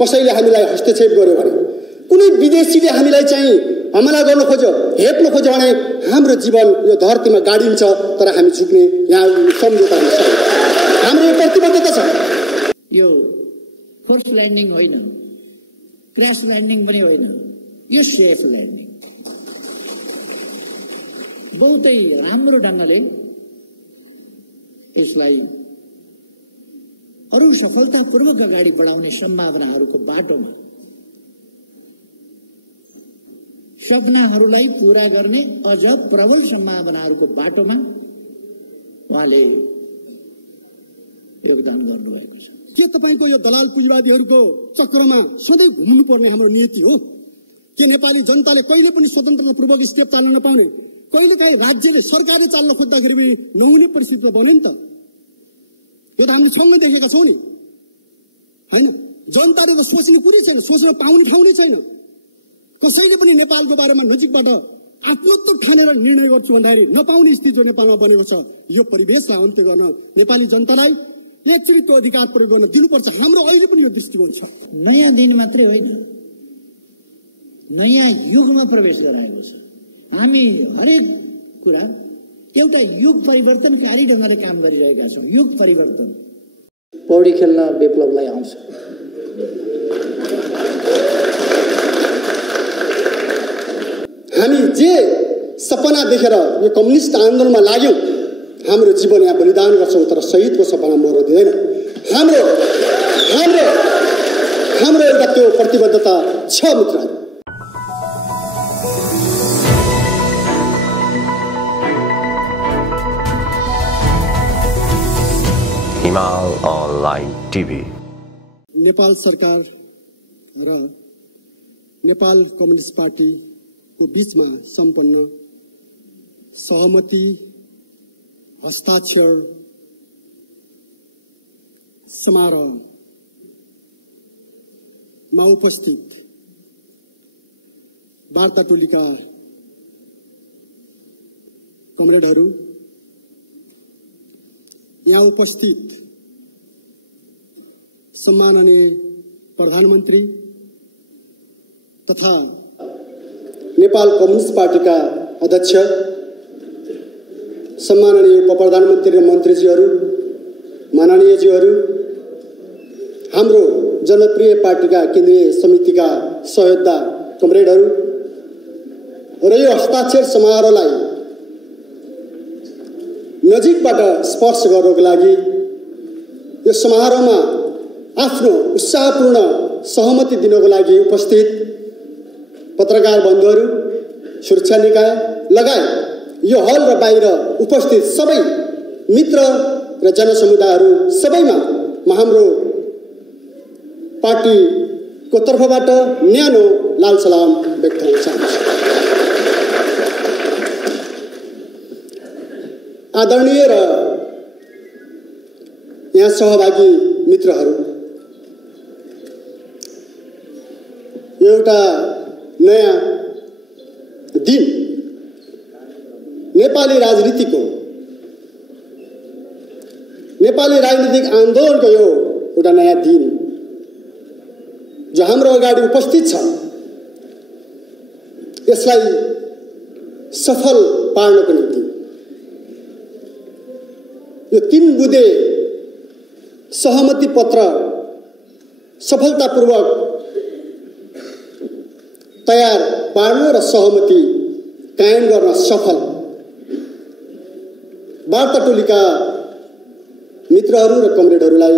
कसैले हामीलाई हस्तक्षेप गर्यो भने, कुनै विदेशीले हामीलाई चाहिँ हमला गर्न खोज्यो, हेप्न खोज्यो भने हाम्रो जीवन यो धरतीमा गाडिन्छ, तर हामी झुक्ने यहाँ सम्झौता हुन्छ। हाम्रो यो प्रतिबद्धता छ। यो फोर्स ल्यान्डिङ होइन, क्र्यास ल्यान्डिङ पनि होइन, यो सेफ ल्यान्डिङ। बहुतै राम्रो ढङ्गले यसलाई अरू सफलतापूर्वक अगाडि बढाउने सम्भावनाहरूको बाटोमा, सपनाहरूलाई पूरा गर्ने अझ प्रबल सम्भावनाहरूको बाटोमा उहाँले योगदान गर्नुभएको छ। के तपाईको यो दलाल पुँजीवादीहरूको चक्रमा सधैँ घुम्नुपर्ने हाम्रो नीति हो? के नेपाली जनताले कहिले पनि स्वतन्त्रतापूर्वक स्टेप चाल्न नपाउने, कहिलेकाहीँ राज्यले सरकारले चाल्न खोज्दाखेरि पनि नहुने परिस्थिति त बन्यो नि त। यो त हामीले सँगै देखेका छौँ नि, होइन? जनताले त सोच्ने कुरै छैन, सोच्न पाउने ठाउँ नै छैन। कसैले पनि नेपालको बारेमा नजिकबाट आफ्नत्व ठानेर निर्णय गर्छु भन्दाखेरि नपाउने स्थिति जो नेपालमा बनेको छ, यो परिवेशलाई अन्त्य गर्न नेपाली जनतालाई नेतृत्वको अधिकार प्रयोग गर्न दिनुपर्छ। हाम्रो अहिले पनि यो दृष्टिकोण छ। नयाँ दिन मात्रै होइन, नयाँ युगमा प्रवेश गराएको छ। हामी हरेक कुरा एउटा युग परिवर्तनकारी ढङ्गले काम गरिरहेका छौँ। युग परिवर्तन पौडी खेल्न विप्लवलाई आउँछ। हामी जे सपना देखेर यो कम्युनिस्ट आन्दोलनमा लाग्यौं, हाम्रो जीवन यहाँ बलिदान गर्छौं, तर शहीदको सपना मर्न दिँदैन। हाम्रो हाम्रो हाम्रो एउटा त्यो प्रतिबद्धता छ मित्रहरू। हिमाल अनलाइन टिभी। नेपाल सरकार र नेपाल कम्युनिस्ट पार्टी को बीचमा सम्पन्न सहमति हस्ताक्षर समारोहमा उपस्थित वार्ता टोलीका कमरेडहरू, यहाँ उपस्थित सम्माननीय प्रधानमन्त्री तथा नेपाल कम्युनिस्ट पार्टीका अध्यक्ष, सम्माननीय उप प्रधानमन्त्री र मन्त्रीजीहरू, माननीयज्यूहरू, हाम्रो जनप्रिय पार्टीका केन्द्रीय समितिका सहयोद्धा कमरेडहरू र यो हस्ताक्षर समारोहलाई नजिकबाट स्पर्श गर्नको लागि यो समारोहमा आफ्नो उत्साहपूर्ण सहमति दिनको लागि उपस्थित पत्रकार बन्धुहरू, सुरक्षा निकाय लगायत यो हल र बाहिर उपस्थित सबै मित्र र जनसमुदायहरू सबैमा म हाम्रो पार्टीको तर्फबाट न्यानो लाल सलाम व्यक्त गर्न चाहन्छु। आदरणीय र यहाँ सहभागी मित्रहरू, एउटा नयाँ दिन नेपाली राजनीतिक आन्दोलनको यो एउटा नयाँ दिन जो हाम्रो अगाडि उपस्थित छ, यसलाई सफल पार्नको निम्ति यो 3 बुँदे सहमति पत्र सफलतापूर्वक तयार पार्न र सहमति कायम गर्न सफल वार्ता टोलीका मित्रहरू र कमरेडहरूलाई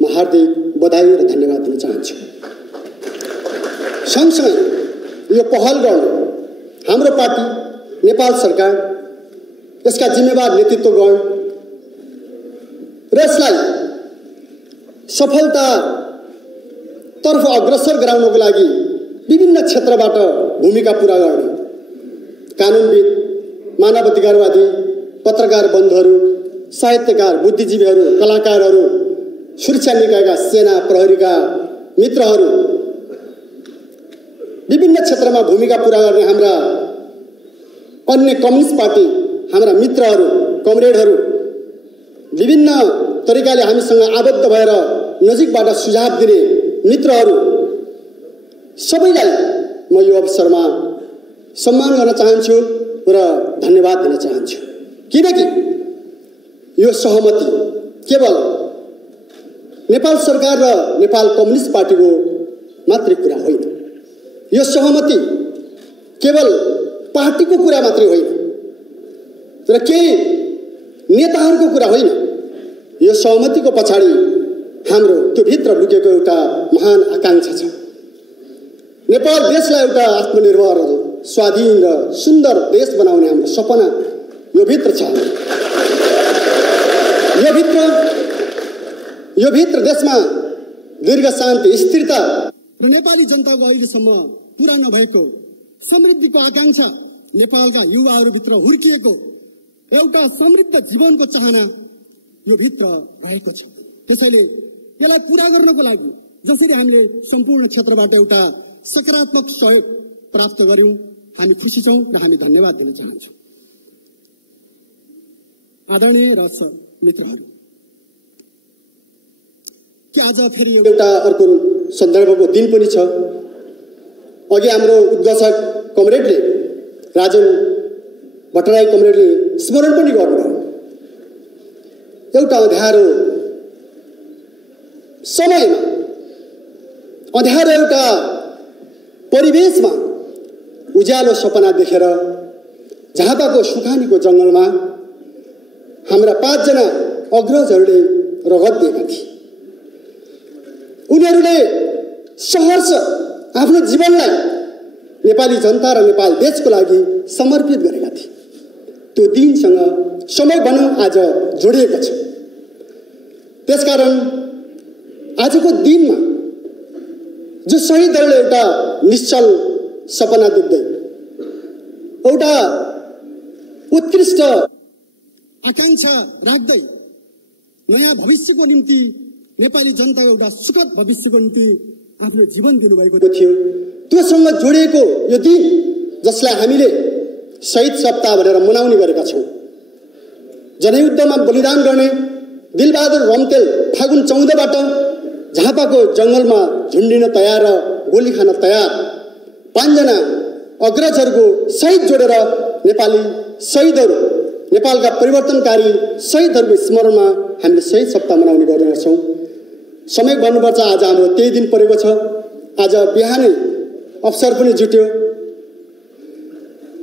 म हार्दिक बधाई र धन्यवाद दिन चाहन्छु। सँगसँगै यो पहल गर्ने हाम्रो पार्टी, नेपाल सरकार, यसका जिम्मेवार नेतृत्वगण र यसलाई सफलतातर्फ अग्रसर गराउनको लागि विभिन्न क्षेत्रबाट भूमिका पूरा गर्ने कानुनविद, मानवाधिकारवादी, पत्रकार बन्धुहरू, साहित्यकार, बुद्धिजीवीहरू, कलाकारहरू, सुरक्षा निकायका सेना प्रहरीका मित्रहरू, विभिन्न क्षेत्रमा भूमिका पूरा गर्ने हाम्रा अन्य कम्युनिस्ट पार्टी हाम्रा मित्रहरू, कमरेडहरू, विभिन्न तरिकाले हामीसँग आबद्ध भएर नजिकबाट सुझाव दिने मित्रहरू सबैलाई म यो अवसरमा सम्मान गर्न चाहन्छु र धन्यवाद दिन चाहन्छु। किनकि यो सहमति केवल नेपाल सरकार र नेपाल कम्युनिस्ट पार्टीको मात्रै कुरा होइन। यो सहमति केवल पार्टीको कुरा मात्रै होइन र केही नेताहरूको कुरा होइन। यो सहमतिको पछाडि हाम्रो त्यो भित्र लुकेको एउटा महान आकांक्षा छ। नेपाल देशलाई एउटा आत्मनिर्भर, स्वाधीन र सुन्दर देश बनाउने हाम्रो सपना यो भित्र छ। यो भित्र देशमा दीर्घ शान्ति, स्थिरता र नेपाली जनताको अहिलेसम्म पूरा नभएको समृद्धिको आकांक्षा, नेपालका युवाहरूभित्र हुर्किएको एउटा समृद्ध जीवनको चाहना यो भित्र रहेको छ। त्यसैले यसलाई पूरा गर्नको लागि जसरी हामीले सम्पूर्ण क्षेत्रबाट एउटा सकारात्मक सहयोग प्राप्त गर्यौं, हामी खुसी छौं र हामी धन्यवाद दिन चाहन्छौं। आदरणीय मित्रहरू, कि आज फेरि एउटा अर्को सन्दर्भको दिन पनि छ। अघि हाम्रो उद्घोषक कमरेडले, राजन भट्टराई कमरेडले स्मरण पनि गर्नुभयो। एउटा अँध्यारो समयमा, अँध्यारो एउटा परिवेशमा उज्यालो सपना देखेर झापाको सुखानीको जंगलमा हाम्रा 5 जना अग्रजहरूले रगत दिएका थिए। उनीहरूले सहर्ष आफ्नो जीवनलाई नेपाली जनता र नेपाल देशको लागि समर्पित गरेका थिए। त्यो दिनसँग समय भनौं आज जोडिएको छ। त्यसकारण आजको दिनमा जो शहीदहरूले एउटा निश्चल सपना देख्दै, एउटा उत्कृष्ट आकांक्षा राख्दै नयाँ भविष्यको निम्ति, नेपाली जनताको एउटा सुखद भविष्यको निम्ति आफ्नो जीवन दिनुभएको थियो, त्योसँग जोडिएको यो दिन जसलाई हामीले शहीद सप्ताह भनेर मनाउने गरेका छौं। जनयुद्धमा बलिदान गर्ने दिलबहादुर रम्तेल फागुन 14बाट झापाको जंगलमा झुन्डिन तयार र गोली खान तयार 5 जना अग्रजहरूको शहीद जोडेर नेपाली शहीदहरू, नेपालका परिवर्तनकारी शहीदहरूको स्मरणमा हामीले शहीद सप्ताह मनाउने गरेका छौं। समय भन्नुपर्छ, आज हाम्रो त्यही दिन परेको छ। आज बिहानै अवसर पनि जुट्यो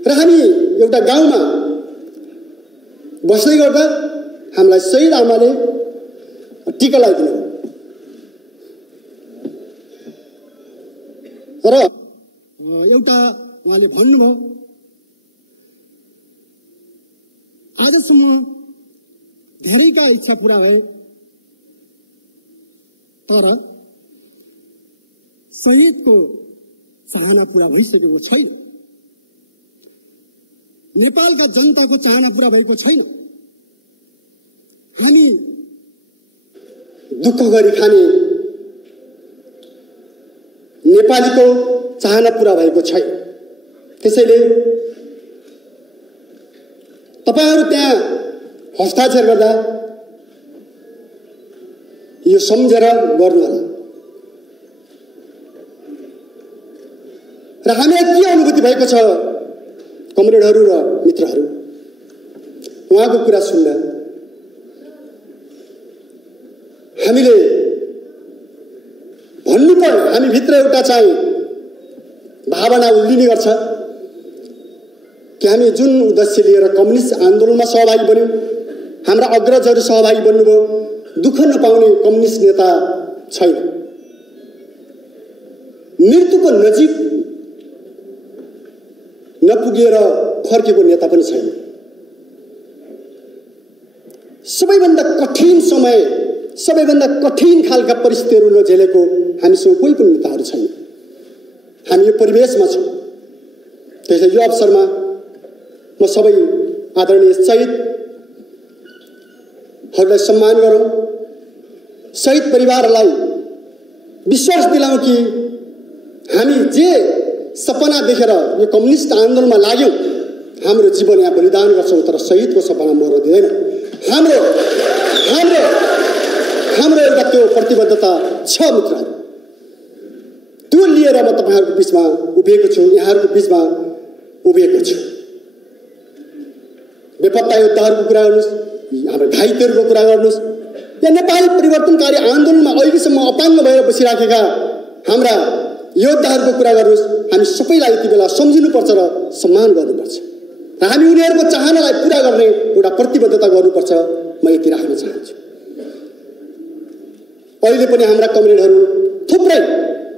र हामी एउटा गाउँमा बस्दै गर्दा हामीलाई शहीद आमाले टीका लगाइदिनु र एउटा उहाँले भन्नुभयो, आजसम्म धेरैका इच्छा पूरा भए तर शहीदको चाहना पूरा भइसकेको छैन। नेपालका जनताको चाहना पूरा भएको छैन। हामी दुःख गरी खाने नेपालीको चाहना पूरा भएको छैन। त्यसैले तपाईहरु त्यहाँ हस्ताक्षर गर्दा यो सम्झेर गर्नुहोला। र हामीलाई के अनुभूति भएको छ कमरेडहरू र मित्रहरू, उहाँको कुरा सुन्दा हामीले भन्नुपर्ने, हामी भित्र एउटा चाहिँ भावना उल्लिने गर्छ कि हामी जुन उद्देश्य लिएर कम्युनिस्ट आन्दोलनमा सहभागी बन्यौं, हाम्रा अग्रजहरू सहभागी बन्नुभयो, दुःख नपाउने कम्युनिस्ट नेता छैन। मृत्युको नजिक नपुगेर फर्केको नेता पनि छैन। सबैभन्दा कठिन समय, सबैभन्दा कठिन खालका परिस्थितिहरू नझेलेको हामीसँग कोही पनि नेताहरू छैन। हामी यो परिवेशमा छौं। त्यसैले यो अवसरमा म सबै आदरणीय शहीदहरूलाई सम्मान गरौं, शहीद परिवारलाई विश्वास दिलाउँ कि हामी जे सपना देखेर यो कम्युनिस्ट आन्दोलनमा लाग्यौं, हाम्रो जीवन यहाँ बलिदान गर्छौं तर शहीदको सपना मर्न दिँदैन। हाम्रो एउटा त्यो प्रतिबद्धता छ मित्रहरू। त्यो लिएर म तपाईहरुको बीचमा उभिएको छु, यहाँहरुको बीचमा उभिएको छु। बेपत्ता योद्धाहरुको कुरा गर्नुस्, हाम्रो घाइतेहरुको कुरा गर्नुस्, या नेपाली परिवर्तनकारी आन्दोलनमा अहिलेसम्म अपाङ्ग भएर बसिराखेका हाम्रा योद्धाहरुको कुरा गर्नुस्। हामी सबैलाई यति बेला सम्झिनुपर्छ र सम्मान गर्नुपर्छ र हामी उनीहरुको चाहनालाई पूरा गर्ने एउटा प्रतिबद्धता गर्नुपर्छ। म यति राख्न चाहन्छु। अहिले पनि हाम्रा कमरेडहरु थुप्रै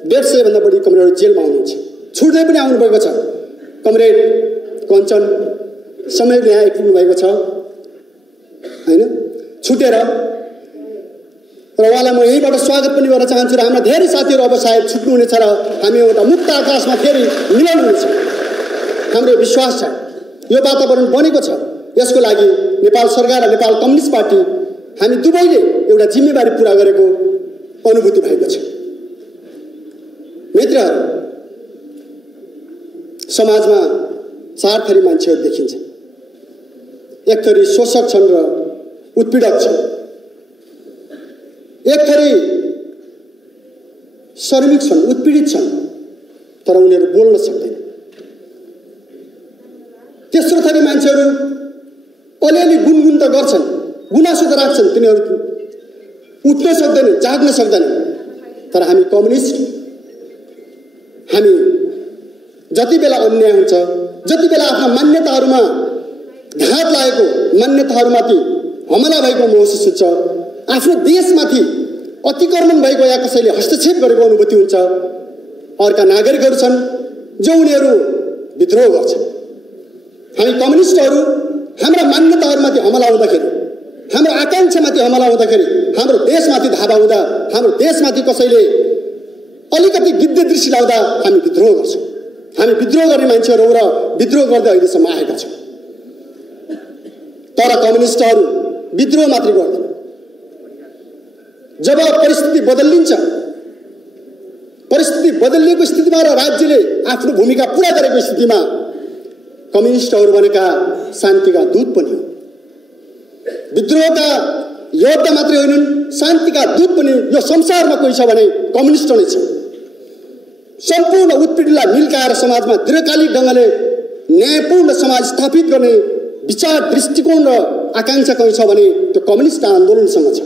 150 भन्दा बढी कमरेडहरु जेलमा हुनुहुन्छ, छुट्दै पनि आउनु भएको छ। कमरेड कञ्चन समय यहाँ आइपुग्नु भएको छ हैन, छुटेर र उहाँलाई म यहीबाट स्वागत पनि गर्न चाहन्छु। र हाम्रा धेरै साथीहरु अब सायद छुट्नुहुनेछ र हामी एउटा मुक्त आकाशमा फेरि मिलाउनुहुनेछ। हाम्रो विश्वास छ, यो वातावरण बनेको छ। यसको लागि नेपाल सरकार र नेपाल कम्युनिस्ट पार्टी हामी दुवैले एउटा जिम्मेवारी पूरा गरेको अनुभूति भएको छ। मित्रहरु, समाजमा चार थरी मान्छेहरु देखिन्छ। एक थरी शोषक छन् र उत्पीडक छन्, एक थरी श्रमिक छन्, उत्पीडित छन्, तर उनीहरू बोल्न सक्दैन। तेस्रो थरी मान्छेहरू अलिअलि गुनगुन त गर्छन्, गुनासो त राख्छन्, तिनीहरू उठ्न सक्दैन, जाग्न सक्दैन। तर हामी कम्युनिस्ट, हामी जति बेला अन्याय हुन्छ, जति बेला आफ्ना मान्यताहरूमा घात लागेको, मान्यताहरूमाथि हमला भएको महसुस हुन्छ, आफ्नो देशमाथि अतिक्रमण भएको या कसैले हस्तक्षेप गरेको अनुभूति हुन्छ, अर्का नागरिकहरू छन् जो उनीहरू विद्रोह गर्छन्। हामी कम्युनिस्टहरू हाम्रा मान्यताहरूमाथि हमला हुँदाखेरि, हाम्रो आकांक्षामाथि हमला हुँदाखेरि, हाम्रो देशमाथि धावा हुँदा, हाम्रो देशमाथि कसैले अलिकति गिद्धे दृष्टि लाउँदा हामी विद्रोह गर्छौँ। हामी विद्रोह गर्ने मान्छेहरू र विद्रोह गर्दै अहिलेसम्म आएका छौँ। तर कम्युनिस्टहरू विद्रोह मात्रै गर्दैन। जब परिस्थिति बदलिन्छ, परिस्थिति बदलिएको स्थितिमा र राज्यले आफ्नो भूमिका पूरा गरेको स्थितिमा कम्युनिस्टहरू भनेका शान्तिका दूत पनि हो। विद्रोहका योद्धा मात्रै होइनन्, शान्तिका दूत पनि यो संसारमा कोही छ भने कम्युनिस्ट नै छ। सम्पूर्ण उत्पीडनलाई मिल्काएर समाजमा दीर्घकालिक ढङ्गले न्यायपूर्ण समाज स्थापित गर्ने विचार, दृष्टिकोण र आकांक्षा कोही छ भने त्यो कम्युनिस्ट आन्दोलनसँग छ।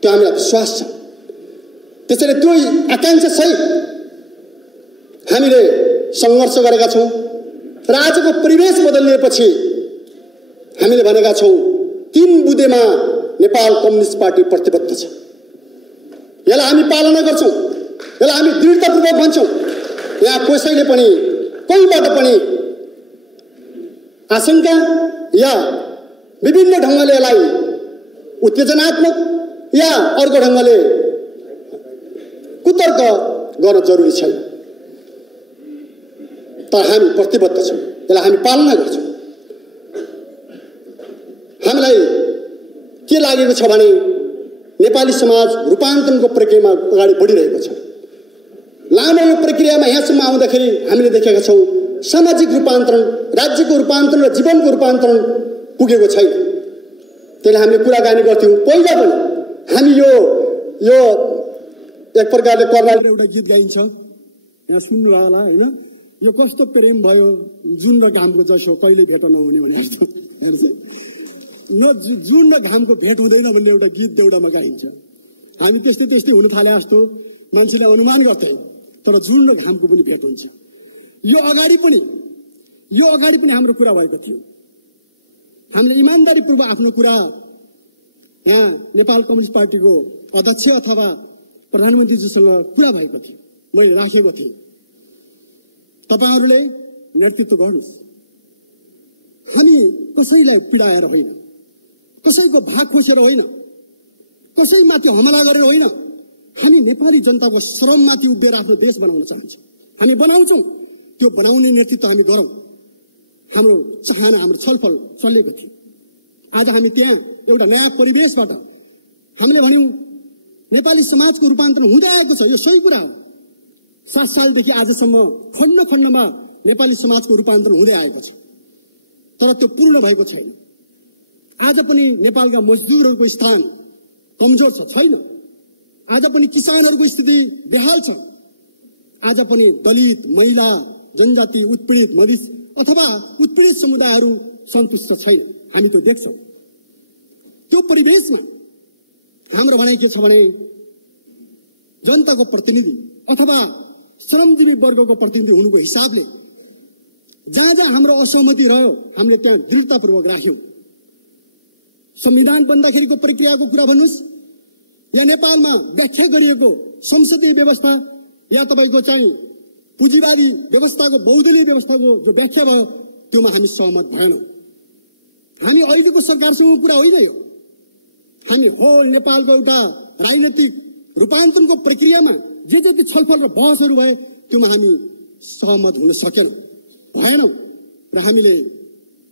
त्यो हामीलाई विश्वास छ। त्यसैले त्यो आकांक्षा सहित हामीले सङ्घर्ष गरेका छौँ र आजको परिवेश बदलिएपछि हामीले भनेका छौँ 3 बुँदेमा नेपाल कम्युनिस्ट पार्टी प्रतिबद्ध छ। यसलाई हामी पालना गर्छौँ, यसलाई हामी दृढतापूर्वक भन्छौँ। यहाँ कसैले पनि कोहीबाट पनि आशंका या विभिन्न ढङ्गले यसलाई उत्तेजनात्मक या अर्को ढङ्गले कुतर्क गर्न जरुरी छैन। तर हामी प्रतिबद्ध छौँ, यसलाई हामी पालना गर्छौँ। हामीलाई के लागेको छ भने नेपाली समाज रूपान्तरणको प्रक्रियामा अगाडि बढिरहेको छ। लामो यो प्रक्रियामा यहाँसम्म आउँदाखेरि हामीले देखेका छौँ सामाजिक रूपान्तरण, राज्यको रूपान्तरण र जीवनको रूपान्तरण पुगेको छैन। त्यसले हामीले कुराकानी गर्थ्यौँ। पहिला पनि हामी यो एक प्रकारले कर्णाली एउटा गीत गाइन्छ, यहाँ सुन्नु होला होइन, यो कस्तो प्रेम भयो जुन र घामको जसो कहिले भेट नहुने भने जस्तो। हेर्छ न, जुन र घामको भेट हुँदैन भन्ने एउटा गीत देउडामा गाइन्छ। हामी त्यस्तै त्यस्तै हुन थाले जस्तो मान्छेले अनुमान गर्थे, तर जुन र घामको पनि भेट हुन्छ। यो अगाडि पनि हाम्रो कुरा भएको थियो। हामीले इमान्दारीपूर्वक आफ्नो कुरा यहाँ नेपाल कम्युनिस्ट पार्टीको अध्यक्ष अथवा प्रधानमन्त्रीजीसँग कुरा भएको थियो, मैले राखेको थिएँ। तपाईहरूले नेतृत्व गर्नुहोस्। हामी कसैलाई पीडाएर होइन, कसैको भाग खोसेर होइन, कसैमाथि हमला गरेर होइन। हामी नेपाली जनताको श्रममाथि उभिएर आफ्नो देश बनाउन चाहन्छौँ। हामी बनाउँछौँ, त्यो बनाउने नेतृत्व हामी गरौँ। हाम्रो चाहना, हाम्रो छलफल चलेको थियो। आज हामी त्यहाँ एउटा नयाँ परिवेशबाट हामीले भन्यौँ नेपाली समाजको रूपान्तरण हुँदै आएको छ। यो सही कुरा हो। 7 सालदेखि आजसम्म खण्ड खण्डमा नेपाली समाजको रूपान्तरण हुँदै आएको छ, तर त्यो पूर्ण भएको छैन। आज पनि नेपालका मजदुरहरूको स्थान कमजोर छैन। आज पनि किसानहरूको स्थिति बेहाल छ। आज पनि दलित, महिला, जनजाति, उत्पीडित, मधेस अथवा उत्पीडित समुदायहरू सन्तुष्ट छैन। हामी त्यो देख्छौं। त्यो परिवेशमा हाम्रो भनाइ के छ भने जनताको प्रतिनिधि अथवा श्रमजीवी वर्गको प्रतिनिधि हुनुको हिसाबले जहाँ जहाँ हाम्रो असहमति रह्यो हामीले त्यहाँ दृढतापूर्वक राख्यौं। संविधान बन्दाखेरिको प्रक्रियाको कुरा भन्नुस् या नेपालमा व्याख्या गरिएको संसदीय व्यवस्था या तपाईको चाहिँ पुँजीवादी व्यवस्थाको बहुदलीय व्यवस्थाको जो व्याख्या भयो त्योमा हामी सहमत भएनौं। हामी अहिलेको सरकारसँग कुरा होइन यो। हामी होल नेपालको एउटा राजनीतिक रूपान्तरणको प्रक्रियामा जे जति छलफल र बहसहरू भए त्योमा हामी सहमत हुन भएनौं र हामीले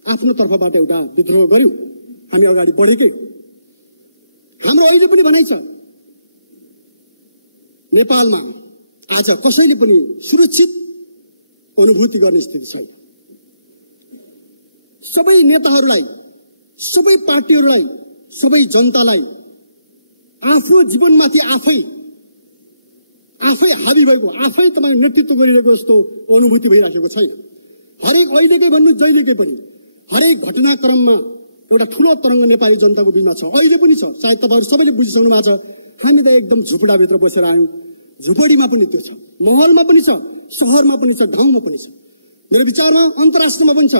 आफ्नो तर्फबाट एउटा विद्रोह गर्यौं। हामी अगाडि बढेकै हो। हाम्रो अहिले पनि भनाइ छ नेपालमा आज कसैले पनि सुरक्षित अनुभूति गर्ने स्थिति छैन। सबै नेताहरूलाई, सबै पार्टीहरूलाई, सबै जनतालाई आफ्नो जीवनमाथि आफै हावी भएको, आफै तपाईँ नेतृत्व गरिरहेको जस्तो अनुभूति भइराखेको छैन। हरेक अहिलेकै भन्नु जहिलेकै पनि हरेक घटनाक्रममा एउटा ठूलो तरंग नेपाली जनताको बीचमा छ। अहिले पनि छ। सायद तपाईहरु सबैले बुझिसक्नु भएको छ। हामी त एकदम झुपडाभित्र बसेर आयौं। झुपडीमा पनि त्यो छ, महलमा पनि छ, शहरमा पनि छ, गाउँमा पनि छ। मेरो विचारमा अन्तर्राष्ट्रमा पनि छ।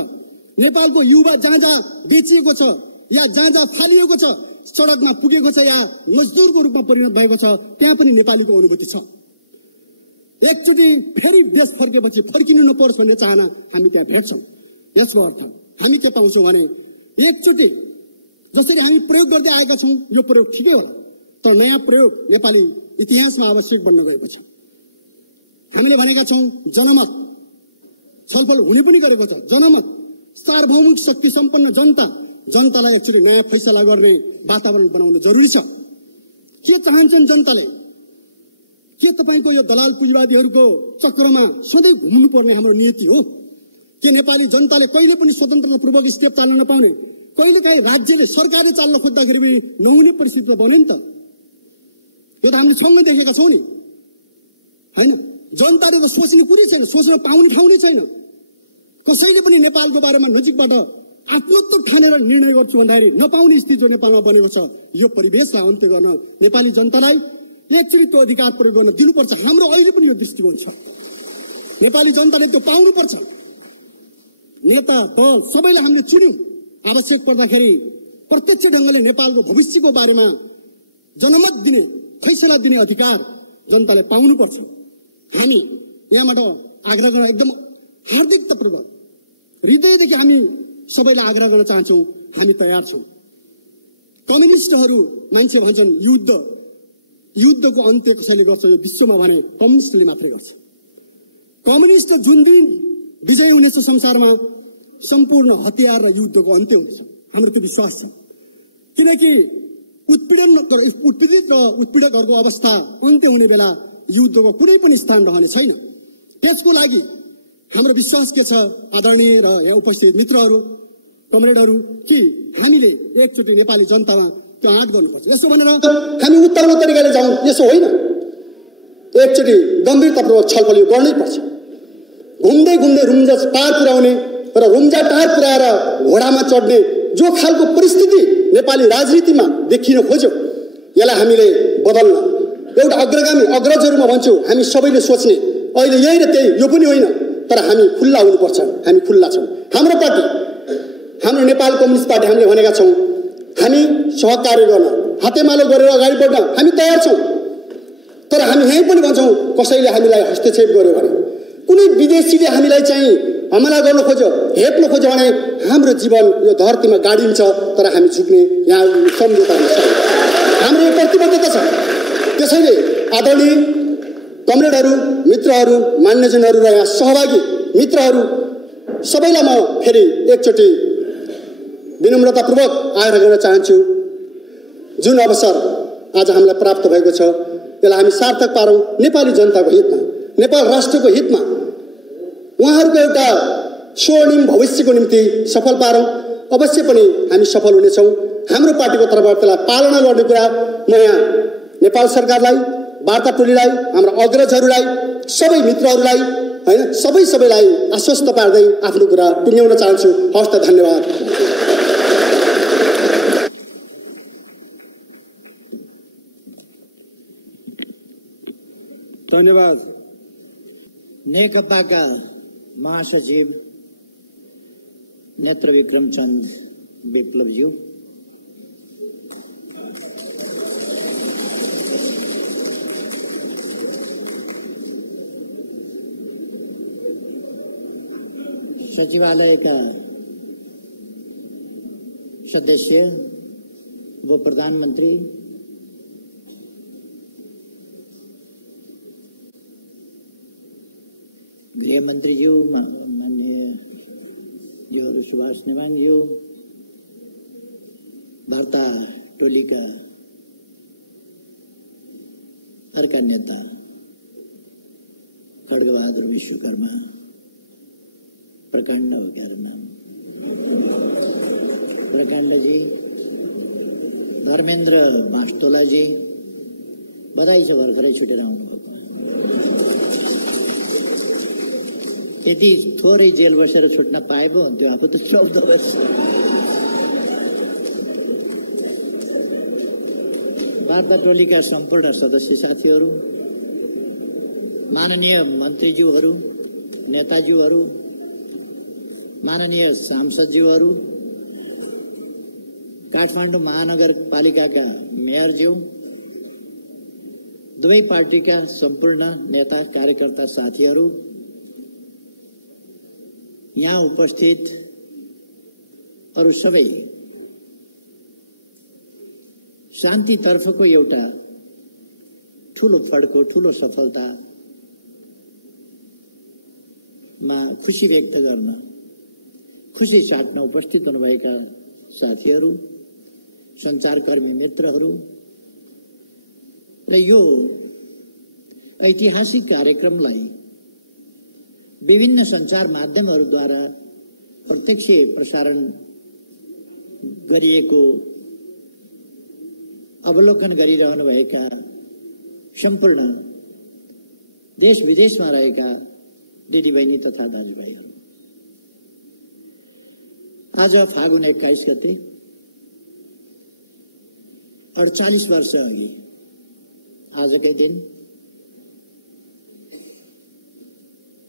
नेपालको युवा जहाँ जहाँ बेचिएको छ या जहाँ जहाँ फालिएको छ, सडकमा पुगेको छ या मजदुरको रूपमा परिणत भएको छ, त्यहाँ पनि नेपालीको अनुभूति छ। एकचोटि फेरि देश फर्केपछि फर्किनु नपरोस् भन्ने चाहना हामी त्यहाँ भेट्छौं। यसको अर्थ हामी के पाउँछौं भने एकचोटि जसरी हामी प्रयोग गर्दै आएका छौं यो प्रयोग ठिकै होला, तर नयाँ प्रयोग नेपाली इतिहासमा आवश्यक बन्न गएको छ। हामीले भनेका छौं जनमत छलफल हुने पनि गरेको छ। जनमत सार्वभौमिक शक्ति सम्पन्न जनतालाई एक्चुअली नयाँ फैसला गर्ने वातावरण बनाउनु जरुरी छ। के चाहन्छन् जनताले? के तपाईको यो दलाल पुँजीवादीहरूको चक्रमा सधैँ घुम्नु पर्ने हाम्रो नीति हो? के नेपाली जनताले कहिले पनि स्वतन्त्रतापूर्वक स्टेप चाल्न नपाउने, कहिलेकाहीँ राज्यले सरकारले चाल्न खोज्दाखेरि पनि नहुने परिस्थिति त बन्यो नि त। यो त हामीले सँगै देखेका छौं नि, हैन? जनताले त सोच्ने कुरै छैन, सोच्न पाउने ठाउँ नै छैन। कसैले पनि नेपालको बारेमा नजिकबाट आत्महत्या ठानेर निर्णय गर्छु भन्दाखेरि नपाउने स्थिति जो नेपालमा बनेको छ, यो परिवेशलाई अन्त्य गर्न नेपाली जनतालाई एकचोटि त्यो अधिकार प्रयोग गर्न दिनुपर्छ। हाम्रो अहिले पनि यो दृष्टिकोण छ। नेपाली जनताले त्यो पाउनुपर्छ। नेता दल सबैलाई हामीले चुन्यौं। आवश्यक पर्दाखेरि प्रत्यक्ष ढंगले नेपालको भविष्यको बारेमा जनमत दिने, फैसला दिने अधिकार जनताले पाउनुपर्छ। हामी यहाँबाट आग्रह गर्न एकदम हार्दिकतापूर्वक हृदयदेखि हामी सबैलाई आग्रह गर्न चाहन्छौं, हामी तयार छौं। कम्युनिस्टहरू मान्छे भन्छन् युद्धको अन्त्य कसैले गर्छ यो विश्वमा भने कम्युनिस्टले मात्रै गर्छ। कम्युनिस्ट जुन दिन विजय हुनेछ संसारमा सम्पूर्ण हतियार र युद्धको अन्त्य हुन्छ, हाम्रो त्यो विश्वास छ। किनकि उत्पीडित र उत्पीडकहरूको अवस्था अन्त्य हुने बेला युद्धको कुनै पनि स्थान रहने छैन। त्यसको लागि हाम्रो विश्वास के छ आदरणीय र यहाँ उपस्थित मित्रहरू, कमरेडहरू, कि हामीले एकचोटि नेपाली जनतामा त्यो आँट गर्नुपर्छ। यसो भनेर हामी उत्तरको तरिकाले जाउँ यसो होइन। एकचोटि गम्भीरतापूर्वक छलफल गर्नै पर्छ। घुम्दै घुम्दै रुम्जा टार पुर्याउने र रुम्जा टार पुर्याएर घोडामा चढ्ने जो खालको परिस्थिति नेपाली राजनीतिमा देखिन खोज्यो, यसलाई हामीले बदल्न एउटा अग्रगामी अग्रजहरूमा भन्छु हामी सबैले सोच्ने अहिले यही र त्यही यो पनि होइन, तर हामी खुल्ला हुनुपर्छ। हामी खुल्ला छौं। हाम्रो पार्टी, हाम्रो नेपाल कम्युनिस्ट पार्टी, हामीले भनेका छौं हामी सहकार्य गर्न, हातेमालो गरेर अगाडि बढ्न हामी तयार छौं। तर हामी यही पनि भन्छौं कसैले हामीलाई हस्तक्षेप गर्यो भने, कुनै विदेशीले हामीलाई चाहिँ हमला गर्न खोज्यो, हेप्न खोज्यो भने हाम्रो जीवन यो धरतीमा गाडिन्छ, तर हामी झुक्ने यहाँ सम्झौता हुन्छ। हाम्रो यो प्रतिबद्धता छ। त्यसैले आदरणीय कमरेडहरू, मित्रहरू, मान्यजनहरू र यहाँ सहभागी मित्रहरू सबैलाई म फेरि एकचोटि विनम्रतापूर्वक आग्रह गर्न चाहन्छु, जुन अवसर आज हामीलाई प्राप्त भएको छ यसलाई हामी सार्थक पारौं। नेपाली जनताको हितमा, नेपाल राष्ट्रको हितमा, उहाँहरूको एउटा स्वर्णिम भविष्यको निम्ति सफल पारौं। अवश्य पनि हामी सफल हुनेछौं। हाम्रो पार्टीको तर्फबाट त्यसलाई पालना गर्ने कुरा म यहाँ नेपाल सरकारलाई, वार्ता टोलीलाई, हाम्रा अग्रजहरूलाई, सबै मित्रहरूलाई हैन सबैलाई आश्वस्त पार्दै आफ्नो कुरा टुङ्ग्याउन चाहन्छु। हवस् त, धन्यवाद। धन्यवाद। नेकपाका महासचिव नेत्र विक्रम चन्द विप्लवज्यू, सचिवालयका सदस्य व प्रधानमन्त्री, गृहमन्त्रीज्यू, माननीय ज्यूहरू सुभाष नेवाङज्यू, वार्ता टोलीका अर्का नेता खड्गबहादुर विश्वकर्मा, प्रकाण्ड प्रकाण्डजी, धर्मेन्द्र बास्तोलाजी, बधाई छ, भर्खरै छुटेर आउनुभएको। यति थोरै जेल बसेर छुट्न पाए पो हुन्थ्यो, आफू त 14 वर्ष। वार्ता टोलीका सम्पूर्ण सदस्य साथीहरू, माननीय मन्त्रीज्यूहरू, नेताज्यूहरू, माननीय सांसदज्यूहरू, काठमाडौँ महानगरपालिकाका मेयरज्यू, दुवै पार्टीका सम्पूर्ण नेता कार्यकर्ता साथीहरू, यहाँ उपस्थित अरू सबै, शान्तितर्फको एउटा ठूलो फड्को, ठूलो सफलतामा खुसी व्यक्त गर्न, खुसी साट्न उपस्थित हुनुभएका साथीहरू, सञ्चारकर्मी मित्रहरू र यो ऐतिहासिक कार्यक्रमलाई विभिन्न सञ्चार माध्यमहरूद्वारा प्रत्यक्ष प्रसारण गरिएको अवलोकन गरिरहनुभएका सम्पूर्ण देश विदेशमा रहेका दिदीबहिनी तथा दाजुभाइहरू, आज फागुन 21 गते 48 वर्ष अघि आजकै दिन,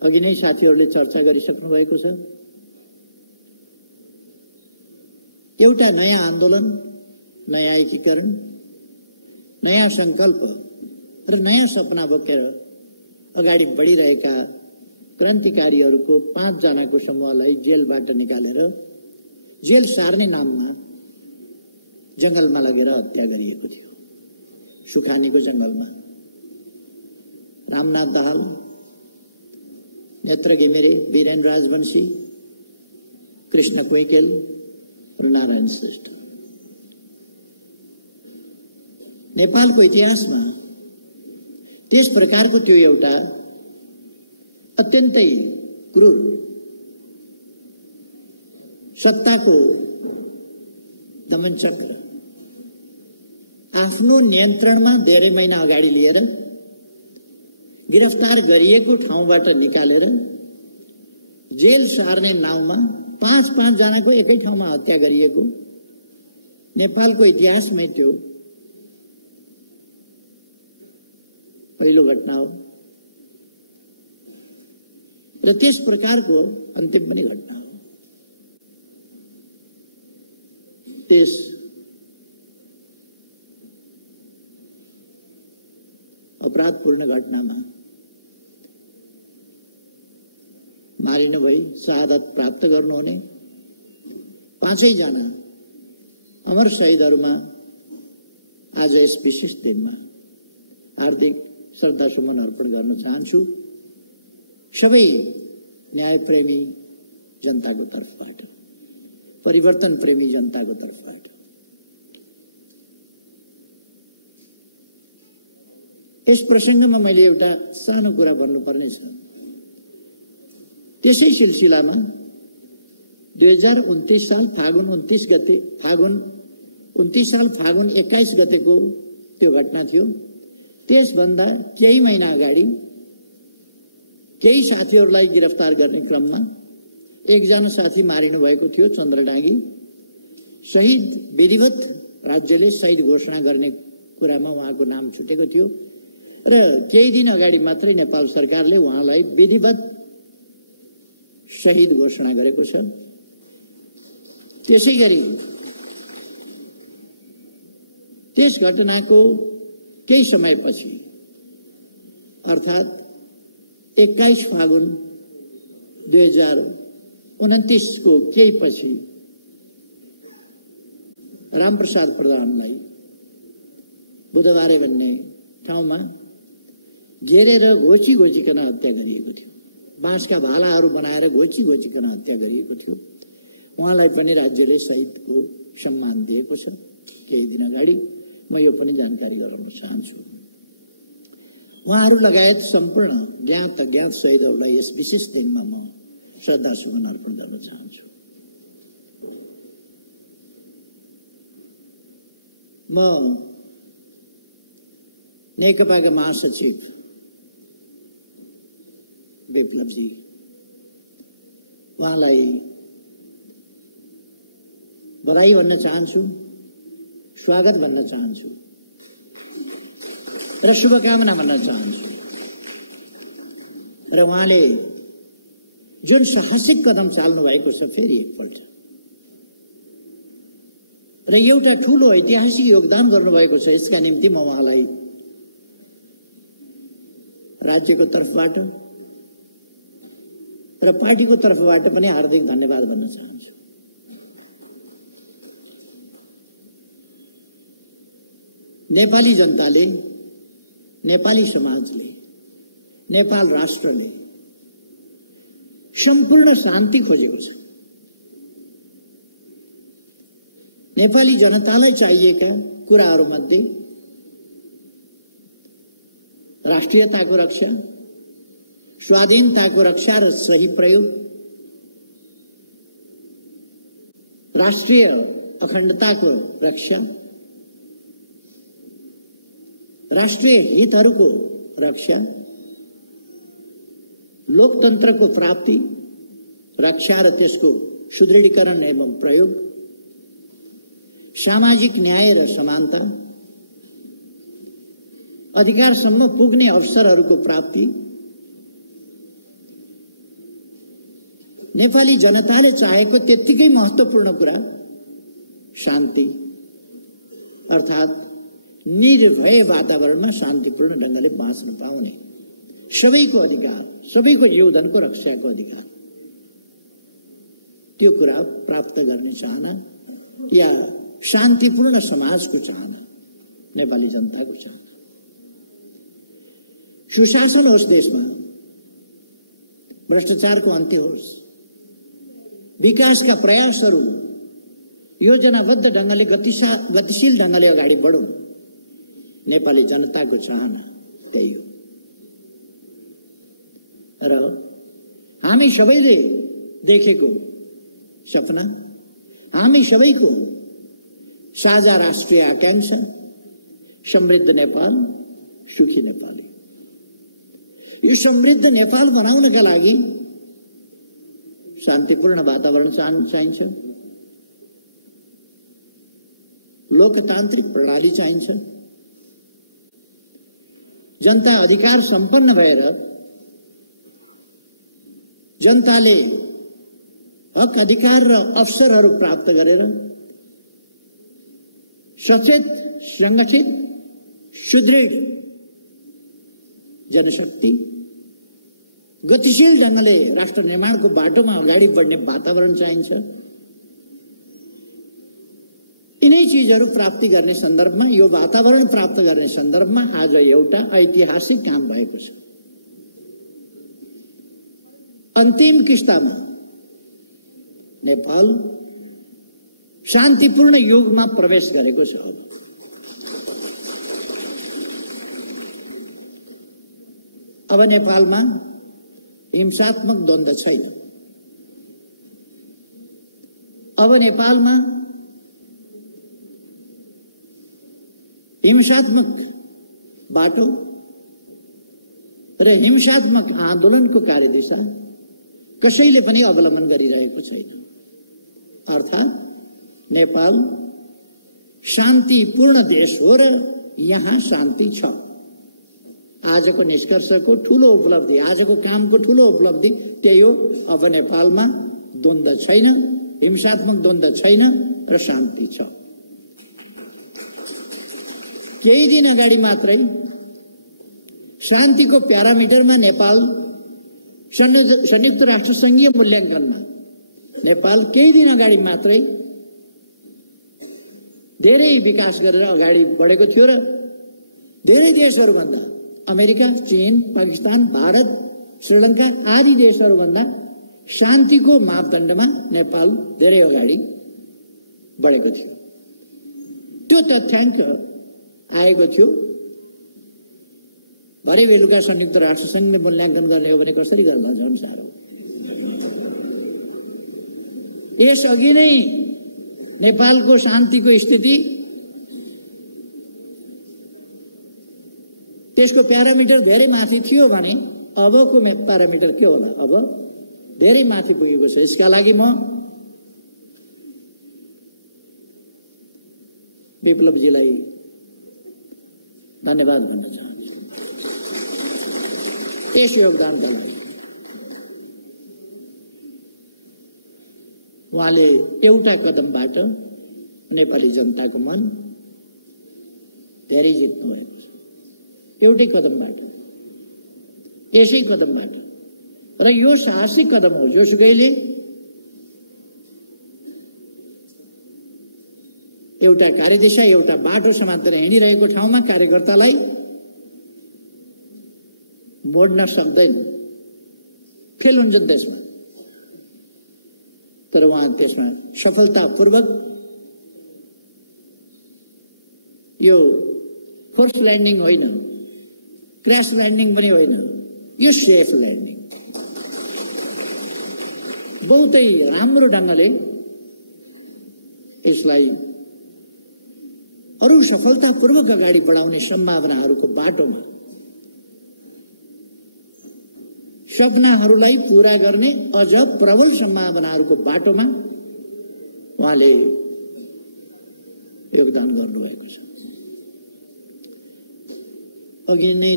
अघि नै साथीहरूले चर्चा गरिसक्नु भएको छ, एउटा नयाँ आन्दोलन, नयाँ एकीकरण, नयाँ संकल्प र नयाँ सपना बोकेर अगाडि बढिरहेका क्रान्तिकारीहरूको 5 जनाको समूहलाई जेलबाट निकालेर जेल सार्ने नाममा जंगलमा लगेर हत्या गरिएको थियो। सुखानीको जंगलमा रामनाथ दाहाल, नेत्र घिमिरे, वीरेन्द्र राजवंशी, कृष्ण कुइकेल र नारायण श्रेष्ठ। नेपालको इतिहासमा त्यस प्रकारको त्यो एउटा अत्यन्तै क्रूर सत्ताको दमनचक्र आफ्नो नियन्त्रणमा धेरै महिना अगाडि लिएर गिरफ्तार गरिएको ठाउँबाट निकालेर जेल सार्ने नाउँमा 5 जनाको एकै ठाउँमा हत्या गरिएको नेपालको इतिहासमै त्यो पहिलो घटना हो र त्यस प्रकारको अन्तिम पनि घटना हो। त्यस अपराधपूर्ण घटनामा मारिनु भई शहादत प्राप्त गर्नुहुने 5 जना अमर शहीदहरूमा आज यस विशेष दिनमा हार्दिक श्रद्धासुमन अर्पण गर्न चाहन्छु। सबै न्यायप्रेमी जनताको तर्फबाट, परिवर्तन प्रेमी जनताको तर्फबाट यस प्रसंगमा मैले एउटा सानो कुरा भन्नुपर्ने छ। त्यसै सिलसिलामा 2029 साल फागुन 21 गतेको त्यो घटना थियो त्यसभन्दा केही महिना अगाडि केही साथीहरूलाई गिरफ्तार गर्ने क्रममा एकजना साथी मारिनु भएको थियो, चन्द्रडाँगी। शहीद विधिवत राज्यले शहीद घोषणा गर्ने कुरामा उहाँको नाम छुटेको थियो र केही दिन अगाडि मात्रै नेपाल सरकारले उहाँलाई विधिवत शहीद घोषणा गरेको छ। त्यसैगरी त्यस घटनाको केही समयपछि अर्थात् 21 फागुन 2029 को केही पछि रामप्रसाद प्रधानलाई बुधबारे भन्ने ठाउँमा घेरेर घोचिकन हत्या गरिएको थियो। बाँसका भालाहरू बनाएर घोचिकन हत्या गरिएको थियो। उहाँलाई पनि राज्यले शहीदको सम्मान दिएको छ। केही दिन अगाडि म यो पनि जानकारी गराउन चाहन्छु। उहाँहरू लगायत सम्पूर्ण ज्ञात अज्ञात शहीदहरूलाई यस विशेष दिनमा म श्रद्धासुमन अर्पण गर्न चाहन्छु। म नेकपाका महासचिव विप्लवजी उहाँलाई बधाई भन्न चाहन्छु, स्वागत भन्न चाहन्छु र शुभकामना भन्न चाहन्छु। र उहाँले जुन साहसिक कदम चाल्नु भएको छ फेरि एकपल्ट र एउटा ठूलो ऐतिहासिक योगदान गर्नुभएको छ, यसका निम्ति म उहाँलाई राज्यको तर्फबाट र पार्टीको तर्फबाट पनि हार्दिक धन्यवाद भन्न चाहन्छु। नेपाली जनताले, नेपाली समाजले, नेपाल राष्ट्रले सम्पूर्ण शान्ति खोजेको छ। नेपाली जनतालाई चाहिएका कुराहरूमध्ये राष्ट्रियताको रक्षा, स्वाधीनताको रक्षा र सही प्रयोग, राष्ट्रिय अखण्डताको रक्षा, राष्ट्रिय हितहरूको रक्षा, लोकतन्त्रको प्राप्ति, रक्षा र त्यसको सुदृढीकरण एवं प्रयोग, सामाजिक न्याय र समानता, अधिकारसम्म पुग्ने अवसरहरूको प्राप्ति, नेपाली जनताले चाहेको त्यत्तिकै महत्त्वपूर्ण कुरा शान्ति, अर्थात् निर्भय वातावरणमा शान्तिपूर्ण ढंगले बाँच्न पाउने सबैको अधिकार, सबैको जीवनको रक्षाको अधिकार, त्यो कुरा प्राप्त गर्ने चाहना या शान्तिपूर्ण समाजको चाहना नेपाली जनताको चाहना। सुशासन होस् देशमा, भ्रष्टाचारको अन्त्य होस्, विकासका प्रयासहरू योजनाबद्ध ढंगले गतिशील ढंगले अगाडि बढौं, नेपाली जनताको चाहना त्यही हो। र हामी सबैले देखेको सपना, हामी सबैको साझा राष्ट्रिय आकांक्षा समृद्ध नेपाल, सुखी नेपाल। यो समृद्ध नेपाल बनाउनका लागि शान्तिपूर्ण वातावरण चाहिन्छ, लोकतान्त्रिक प्रणाली चाहिन्छ, जनता अधिकार सम्पन्न भएर जनताले हक अधिकार र अवसरहरू प्राप्त गरेर सचेत, संगठित, सुदृढ जनशक्ति गतिशील ढंगले राष्ट्र निर्माणको बाटोमा अगाडि बढ्ने वातावरण चाहिन्छ। यिनै चीजहरू प्राप्ति गर्ने सन्दर्भमा, यो वातावरण प्राप्त गर्ने सन्दर्भमा आज एउटा ऐतिहासिक काम भएको छ। अन्तिम किस्तामा नेपाल शान्तिपूर्ण युगमा प्रवेश गरेको छ। अब नेपालमा हिंसात्मक द्वन्द्व छैन। अब नेपालमा हिंसात्मक बाटो र हिंसात्मक आन्दोलनको कार्यदिशा कसैले पनि अवलम्बन गरिरहेको छैन। अर्थात् नेपाल शान्तिपूर्ण देश हो र यहाँ शान्ति छ। आजको निष्कर्षको ठूलो उपलब्धि, आजको कामको ठूलो उपलब्धि त्यही हो। अब नेपालमा द्वन्द्व छैन, हिंसात्मक द्वन्द्व छैन र शान्ति छ। केही दिन अगाडि मात्रै शान्तिको प्यारामिटरमा नेपाल संयुक्त राष्ट्र संघीय मूल्याङ्कनमा नेपाल केही दिन अगाडि मात्रै धेरै विकास गरेर अगाडि बढेको थियो र धेरै देशहरूभन्दा अमेरिका, चीन, पाकिस्तान, भारत, श्रीलङ्का आदि देशहरूभन्दा शान्तिको मापदण्डमा नेपाल धेरै अगाडि बढेको थियो। त्यो तथ्याङ्क आएको थियो। भरे बेलुका संयुक्त राष्ट्र संघले मूल्याङ्कन गर्ने हो भने कसरी गर्ला? झन् साह्रो। यसअघि नै नेपालको शान्तिको स्थिति त्यसको प्यारामिटर धेरै माथि थियो भने अबको प्यारामिटर के होला? अब धेरै माथि पुगेको छ। यसका लागि म विप्लवजीलाई धन्यवाद भन्न चाहन्छु यस योगदानका लागि। उहाँले एउटा कदमबाट नेपाली जनताको मन धेरै जित्नु भएको छ। एउटै कदमबाट, यसै कदमबाट। र यो साहसिक कदम हो। जोसुकैले एउटा कार्यदिशा, एउटा बाटो समातेर हिँडिरहेको ठाउँमा कार्यकर्तालाई मोड्न सक्दैन। फेल हुन्छन् त्यसमा। तर उहाँ त्यसमा सफलतापूर्वक यो फोर्स ल्यान्डिङ होइन, क्रैश ल्यान्डिङ पनि होइन, यो सेफ ल्यान्डिङ बहुतै राम्रो ढंगले यसलाई अरू सफलतापूर्वक अगाडि बढाउने सम्भावनाहरूको बाटोमा, सपनाहरूलाई पूरा गर्ने अझ प्रबल सम्भावनाहरूको बाटोमा उहाँले योगदान गर्नुभएको छ। अघि नै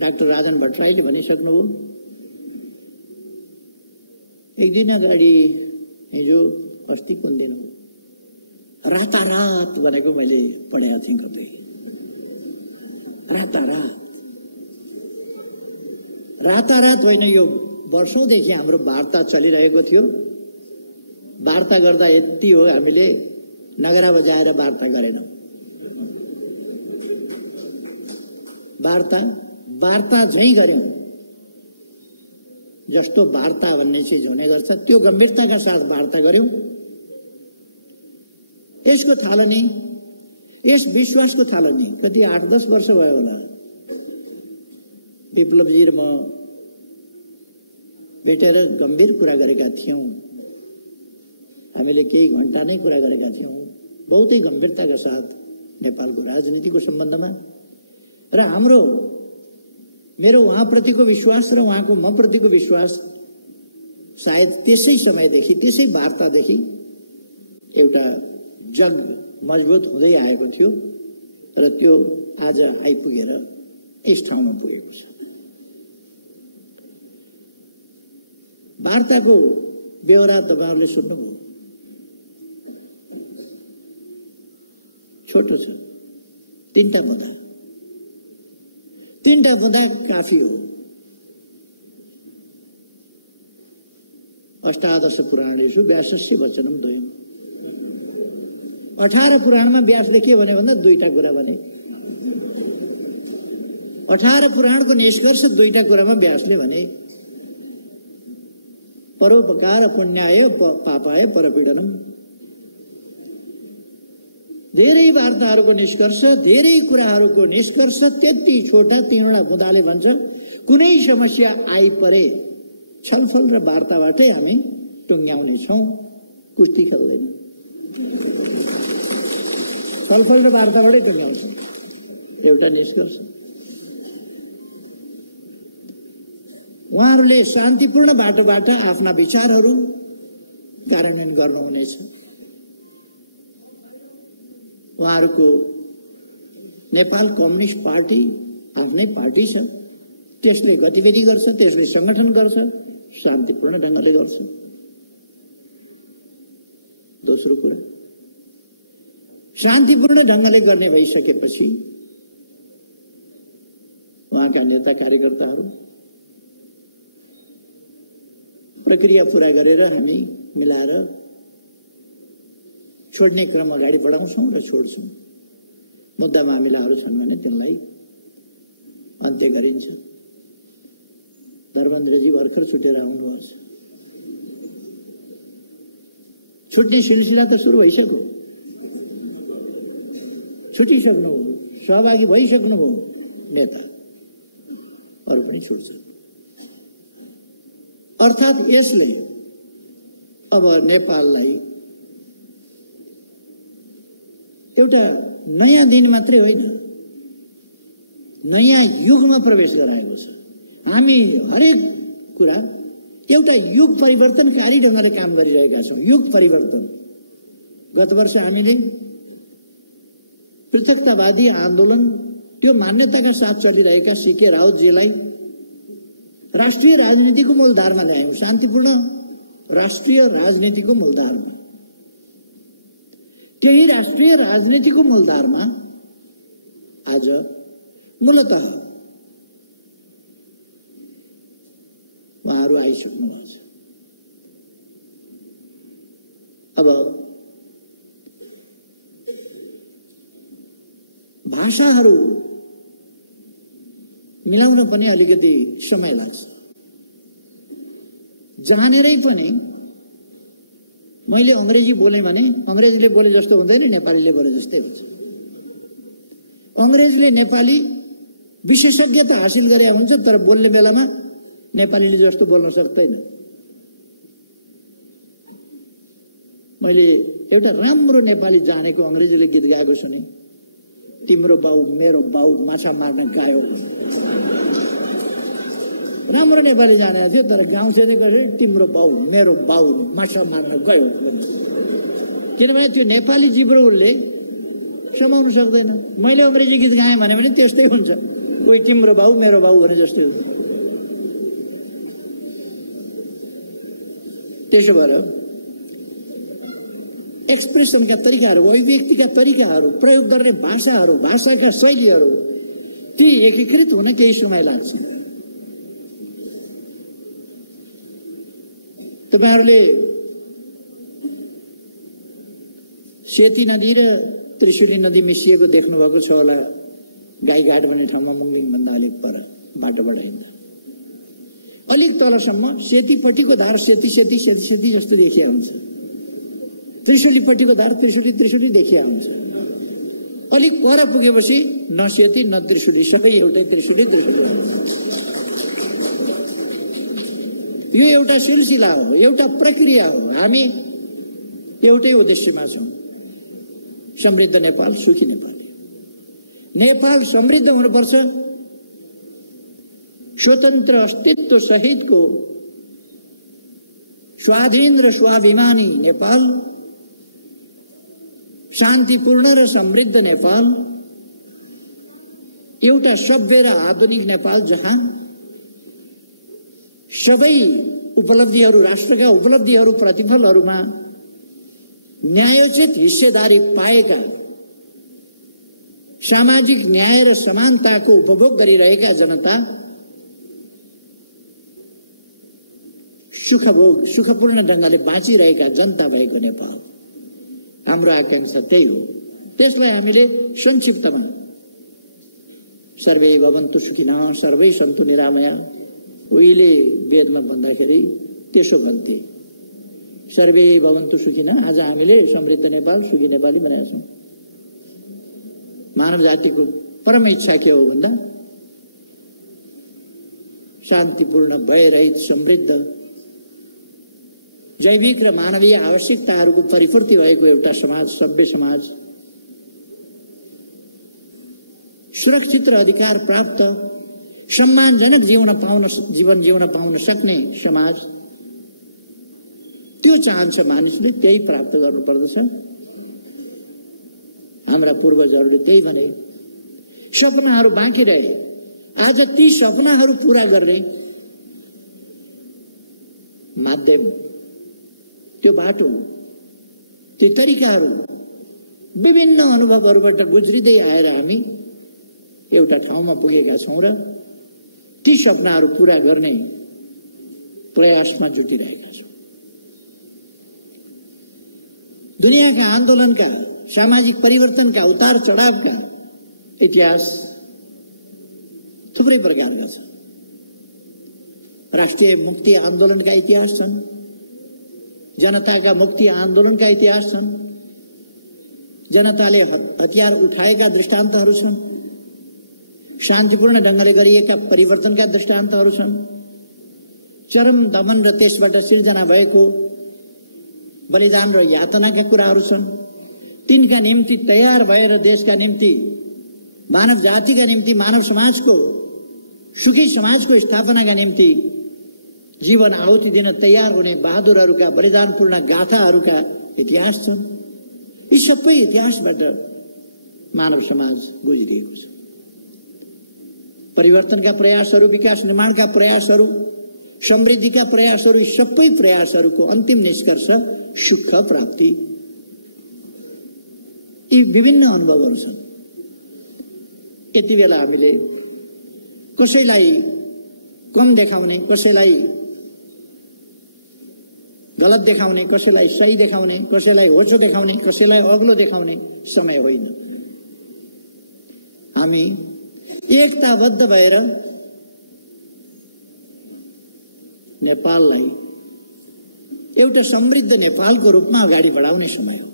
डाक्टर राजन भट्टराईले भनिसक्नुभयो। एक दिन अगाडि, हिजो अस्ति कुन दिन, रातारात भनेको मैले पढेको थिएँ कतै। रातारात होइन, यो वर्षौंदेखि हाम्रो वार्ता चलिरहेको थियो। वार्ता गर्दा यति हो, हामीले नगरा बजाएर वार्ता गरेनौं। वार्ता झैं गर्यौं। जस्तो वार्ता भन्ने चीज हुने गर्छ त्यो गम्भीरताका साथ वार्ता गर्यौं। यसको थालनी, यस विश्वासको थालनी कति 8-10 वर्ष भयो होला। विप्लवजी र म भेटेर गम्भीर कुरा गरेका थियौं। हामीले केही घण्टा नै कुरा गरेका थियौं, बहुतै गम्भीरताका साथ नेपालको राजनीतिको सम्बन्धमा। र मेरो उहाँप्रतिको विश्वास र उहाँको म प्रतिको विश्वास सायद त्यसै समयदेखि, त्यसै वार्तादेखि एउटा जग मजबुत हुँदै आएको थियो र त्यो आज आइपुगेर यस ठाउँमा पुगेको छ। वार्ताको बेहोरा तपाईहरुले सुन्नुभयो। छोटो छ, तीनटा बुँदा काफी हो। अष्टादश पुराणेषु व्यासस्य वचनम द्वयम्। 18 पुराणमा व्यासले के भन्यो भन्दा दुईटा कुरा भने। 18 पुराणको निष्कर्ष दुईटा कुरामा व्यासले भने। परोपकार पुण्याय पापाय परपीडनम। धेरै वार्ताहरूको निष्कर्ष, धेरै कुराहरूको निष्कर्ष त्यति छोटा 3वटा बुँदाले भन्छ। कुनै समस्या आइपरे छलफल र वार्ताबाटै हामी टुङ्ग्याउने छौं, कुस्ती खेल्दैन। छलफल र वार्ताबाटै टुङ्ग्याउँछौं। एउटा निष्कर्ष। उहाँहरूले शान्तिपूर्ण बाटोबाट आफ्ना विचारहरू कार्यान्वयन गर्नुहुनेछ। उहाँहरूको नेपाल कम्युनिस्ट पार्टी आफ्नै पार्टी छ, त्यसले गतिविधि गर्छ, त्यसले संगठन गर्छ, शान्तिपूर्ण ढंगले गर्छ। दोस्रो कुरा, शान्तिपूर्ण ढंगले गर्ने भइसकेपछि उहाँका नेता कार्यकर्ताहरू प्रक्रिया पूरा गरेर हामी मिलाएर छोड्ने क्रम अगाडि बढाउँछौं र छोड्छौं। मुद्दा मामिलाहरू छन् भने त्यसलाई अन्त्य गरिन्छ। धर्मेन्द्रजी भर्खर छुटेर आउनुभएको छ। छुट्ने सिलसिला त सुरु भइसक्यो, छुटिसक्नु, सहभागी भइसक्नुभयो नेता, अरू पनि छुट्छ। अर्थात् यसले अब नेपाललाई एउटा नयाँ दिन मात्रै होइन, नयाँ युगमा प्रवेश गराएको छ। हामी हरेक कुरा एउटा युग परिवर्तनकारी ढंगले काम गरिरहेका छौं। युग परिवर्तन। गत वर्ष हामीले पृथकतावादी आन्दोलन, त्यो मान्यताका साथ चलिरहेका सीके राउतजीलाई राष्ट्रिय राजनीतिको मूलधारमा ल्यायौं, शान्तिपूर्ण राष्ट्रिय राजनीतिको मूलधारमा। त्यही राष्ट्रिय राजनीतिको मूलधारमा आज मूलतः उहाँहरू आइसक्नु भएको छ। अब भाषाहरू मिलाउन पनि अलिकति समय लाग्छ। जानेरै पनि मैले अंग्रेजी बोलेँ भने अंग्रेजले बोले जस्तो हुँदैन, नेपालीले बोले जस्तै हुन्छ। अंग्रेजले नेपाली विशेषज्ञता हासिल गरे हुन्छ, तर बोल्ने बेलामा नेपालीले जस्तो बोल्न सक्दैन। मैले एउटा राम्रो नेपाली जानेको अंग्रेजीले गीत गाएको सुने, तिम्रो बाउ मेरो बाउ माछा मार्न गयो। राम्रो नेपाली जानेको थियो, तर गाउँछ तिम्रो बाउ मेरो बाउ माछा मार्न गयो, किनभने त्यो नेपाली जिब्रोले समाउन सक्दैन। मैले अंग्रेजी गीत गाएँ भने पनि त्यस्तै हुन्छ, कोही तिम्रो बाउ मेरो बाउ भने जस्तै हुन्छ। त्यसो भएर एक्सप्रेसनका तरिकाहरू, अभिव्यक्तिका तरिकाहरू, प्रयोग गर्ने भाषाहरू, भाषाका शैलीहरू ती एकीकृत हुन केही समय लाग्छ। तपाईहरुले सेती नदी र त्रिशुली नदी मिसिएको देख्नु भएको छ होला। गाईघाट भन्ने ठाउँमा मुङ्गिङ भन्दा अलिक पर बाटोबाट हिँड्दा अलिक तलसम्म सेतीपट्टिको धार सेती सेती सेती सेती जस्तो देखिया हुन्छ, त्रिशुलीपट्टिको धार त्रिशुली त्रिशुली देखिया हुन्छ। अलिक पर पुगेपछि न सेती न त्रिशुली, सबै एउटै त्रिशुली त्रिशुली। यो एउटा सिलसिला हो, एउटा प्रक्रिया हो। हामी एउटै उद्देश्यमा छौं, समृद्ध नेपाल, सुखी नेपाल। नेपाल समृद्ध हुनुपर्छ, स्वतन्त्र अस्तित्व सहितको स्वाधीन र स्वाभिमानी नेपाल, शान्तिपूर्ण र समृद्ध नेपाल, एउटा सभ्य र आधुनिक नेपाल जहाँ सबै उपलब्धिहरू, राष्ट्रका उपलब्धिहरू, प्रतिफलहरूमा न्यायोचित हिस्सेदारी पाएका, सामाजिक न्याय र समानताको उपभोग गरिरहेका जनता सुखपूर्ण ढंगले बाँचिरहेका जनता भएको नेपाल हाम्रो आकांक्षा त्यही हो। त्यसलाई हामीले संक्षिप्तमा सर्वे भवन्तु सुखिनः सर्वे सन्तु निरामया, उहिले वेदमा भन्दाखेरि त्यसो भन्थे, सर्वे भवन्तु सुखिनः। आज हामीले समृद्ध नेपाल, सुखी नेपाली बनाएका छौं। मानव जातिको परम इच्छा के हो भन्दा शान्तिपूर्ण, भयरहित, समृद्ध, जैविक र मानवीय आवश्यकताहरूको परिपूर्ति भएको एउटा समाज, सभ्य समाज, सुरक्षित र अधिकार प्राप्त सम्मानजनक जीवन जिउन पाउन सक्ने समाज त्यो चाहन्छ मानिसले, त्यही प्राप्त गर्नुपर्दछ। हाम्रा पूर्वजहरूले त्यही भने। सपनाहरू बाँकी रहे, आज ती सपनाहरू पूरा गर्ने माध्यम, त्यो बाटो, ती तरिकाहरू, विभिन्न अनुभवहरूबाट गुज्रिँदै आएर हामी एउटा ठाउँमा पुगेका छौं र ती सपनाहरू पूरा गर्ने प्रयासमा जुटिरहेका छौं। दुनियाँका आन्दोलनका, सामाजिक परिवर्तनका, उतार चढावका इतिहास थुप्रै प्रकारका छन्। राष्ट्रिय मुक्ति आन्दोलनका इतिहास छन्, जनताका मुक्ति आन्दोलनका इतिहास छन्, जनताले हतियार उठाएका दृष्टान्तहरू छन्, शान्तिपूर्ण ढंगले गरिएका परिवर्तनका दृष्टान्तहरू छन्, चरम दमन र त्यसबाट सिर्जना भएको बलिदान र यातनाका कुराहरू छन्। तिनका निम्ति तयार भएर देशका निम्ति, मानव जातिका निम्ति, मानव समाजको, सुखी समाजको स्थापनाका निम्ति जीवन आहुति दिन तयार हुने बहादुरहरूका बलिदानपूर्ण गाथाहरूका इतिहास छन्। यी सबै इतिहासबाट मानव समाज गुज्रिएको छ। परिवर्तनका प्रयासहरू, विकास निर्माणका प्रयासहरू, समृद्धिका प्रयासहरू, यी सबै प्रयासहरूको अन्तिम निष्कर्ष सुख प्राप्ति। यी विभिन्न अनुभवहरू छन्। यति बेला हामीले कसैलाई कम देखाउने, कसैलाई गलत देखाउने, कसैलाई सही देखाउने, कसैलाई होचो देखाउने, कसैलाई अग्लो देखाउने समय होइन। हामी एकताबद्ध भएर नेपाललाई एउटा समृद्ध नेपालको रूपमा अगाडि बढाउने समय हो।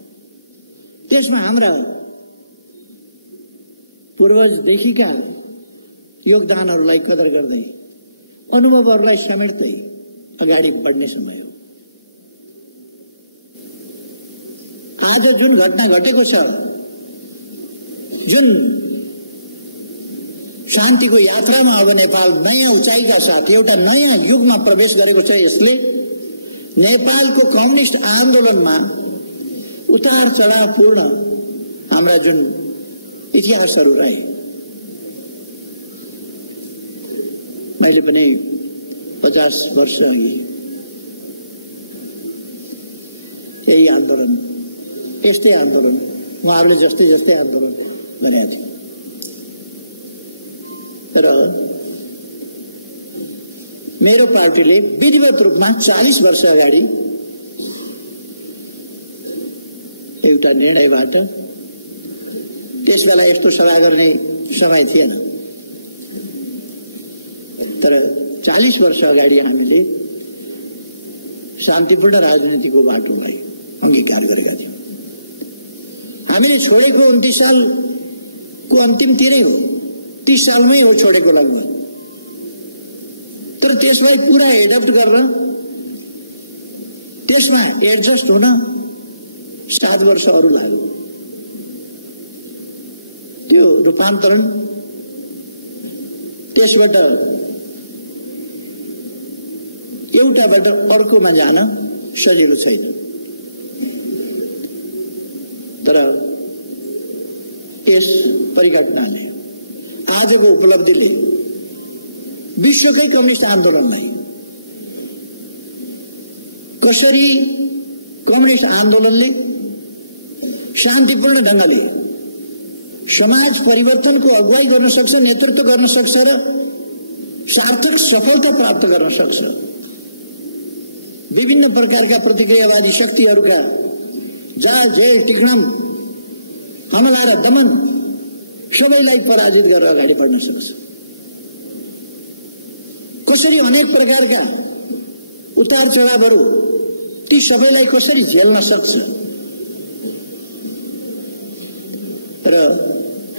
त्यसमा हाम्रा पूर्वजदेखिका योगदानहरूलाई कदर गर्दै, अनुभवहरूलाई समेट्दै अगाडि बढ्ने समय हो। आज जुन घटना घटेको छ, जुन शान्तिको यात्रामा अब नेपाल नयाँ उचाइका साथ एउटा नयाँ युगमा प्रवेश गरेको छ, यसले नेपालको कम्युनिस्ट आन्दोलनमा उतार चढावपूर्ण हाम्रा जुन इतिहासहरू रहे, मैले पनि 50 वर्ष अघि यही आन्दोलन, यस्तै आन्दोलन, उहाँहरूले जस्तै जस्तै आन्दोलन गरेका थियो। र मेरो पार्टीले विधिवत रूपमा 40 वर्ष अगाडि एउटा निर्णयबाट, त्यसबेला यस्तो सभा गर्ने समय थिएन, तर 40 वर्ष अगाडि हामीले शान्तिपूर्ण राजनीतिको बाटोलाई अंगीकार गरेका थियौं। हामीले छोडेको 29 सालको अन्तिमतिरै हो, 30 सालमै हो छोडेको लगभग, तर त्यसलाई पूरा एडप्ट गरेर त्यसमा एडजस्ट हुन 7 वर्ष अरू लाग्यो। त्यो रूपान्तरण, त्यसबाट एउटाबाट अर्कोमा जान सजिलो छैन, तर यस परिघटनाले, आजको उपलब्धिले विश्वकै कम्युनिस्ट आन्दोलनलाई कसरी कम्युनिस्ट आन्दोलनले शान्तिपूर्ण ढंगले समाज परिवर्तनको अगुवाई गर्न सक्छ, नेतृत्व गर्न सक्छ र सार्थक सफलता प्राप्त गर्न सक्छ। विभिन्न प्रकारका प्रतिक्रियावादी शक्तिहरूका जाल जेल टिक्णम, हमला र दमन सबैलाई पराजित गरेर अगाडि बढ्न सक्छ। कसरी अनेक प्रकारका उतार चढावहरू, ती सबैलाई कसरी झेल्न सक्छ। र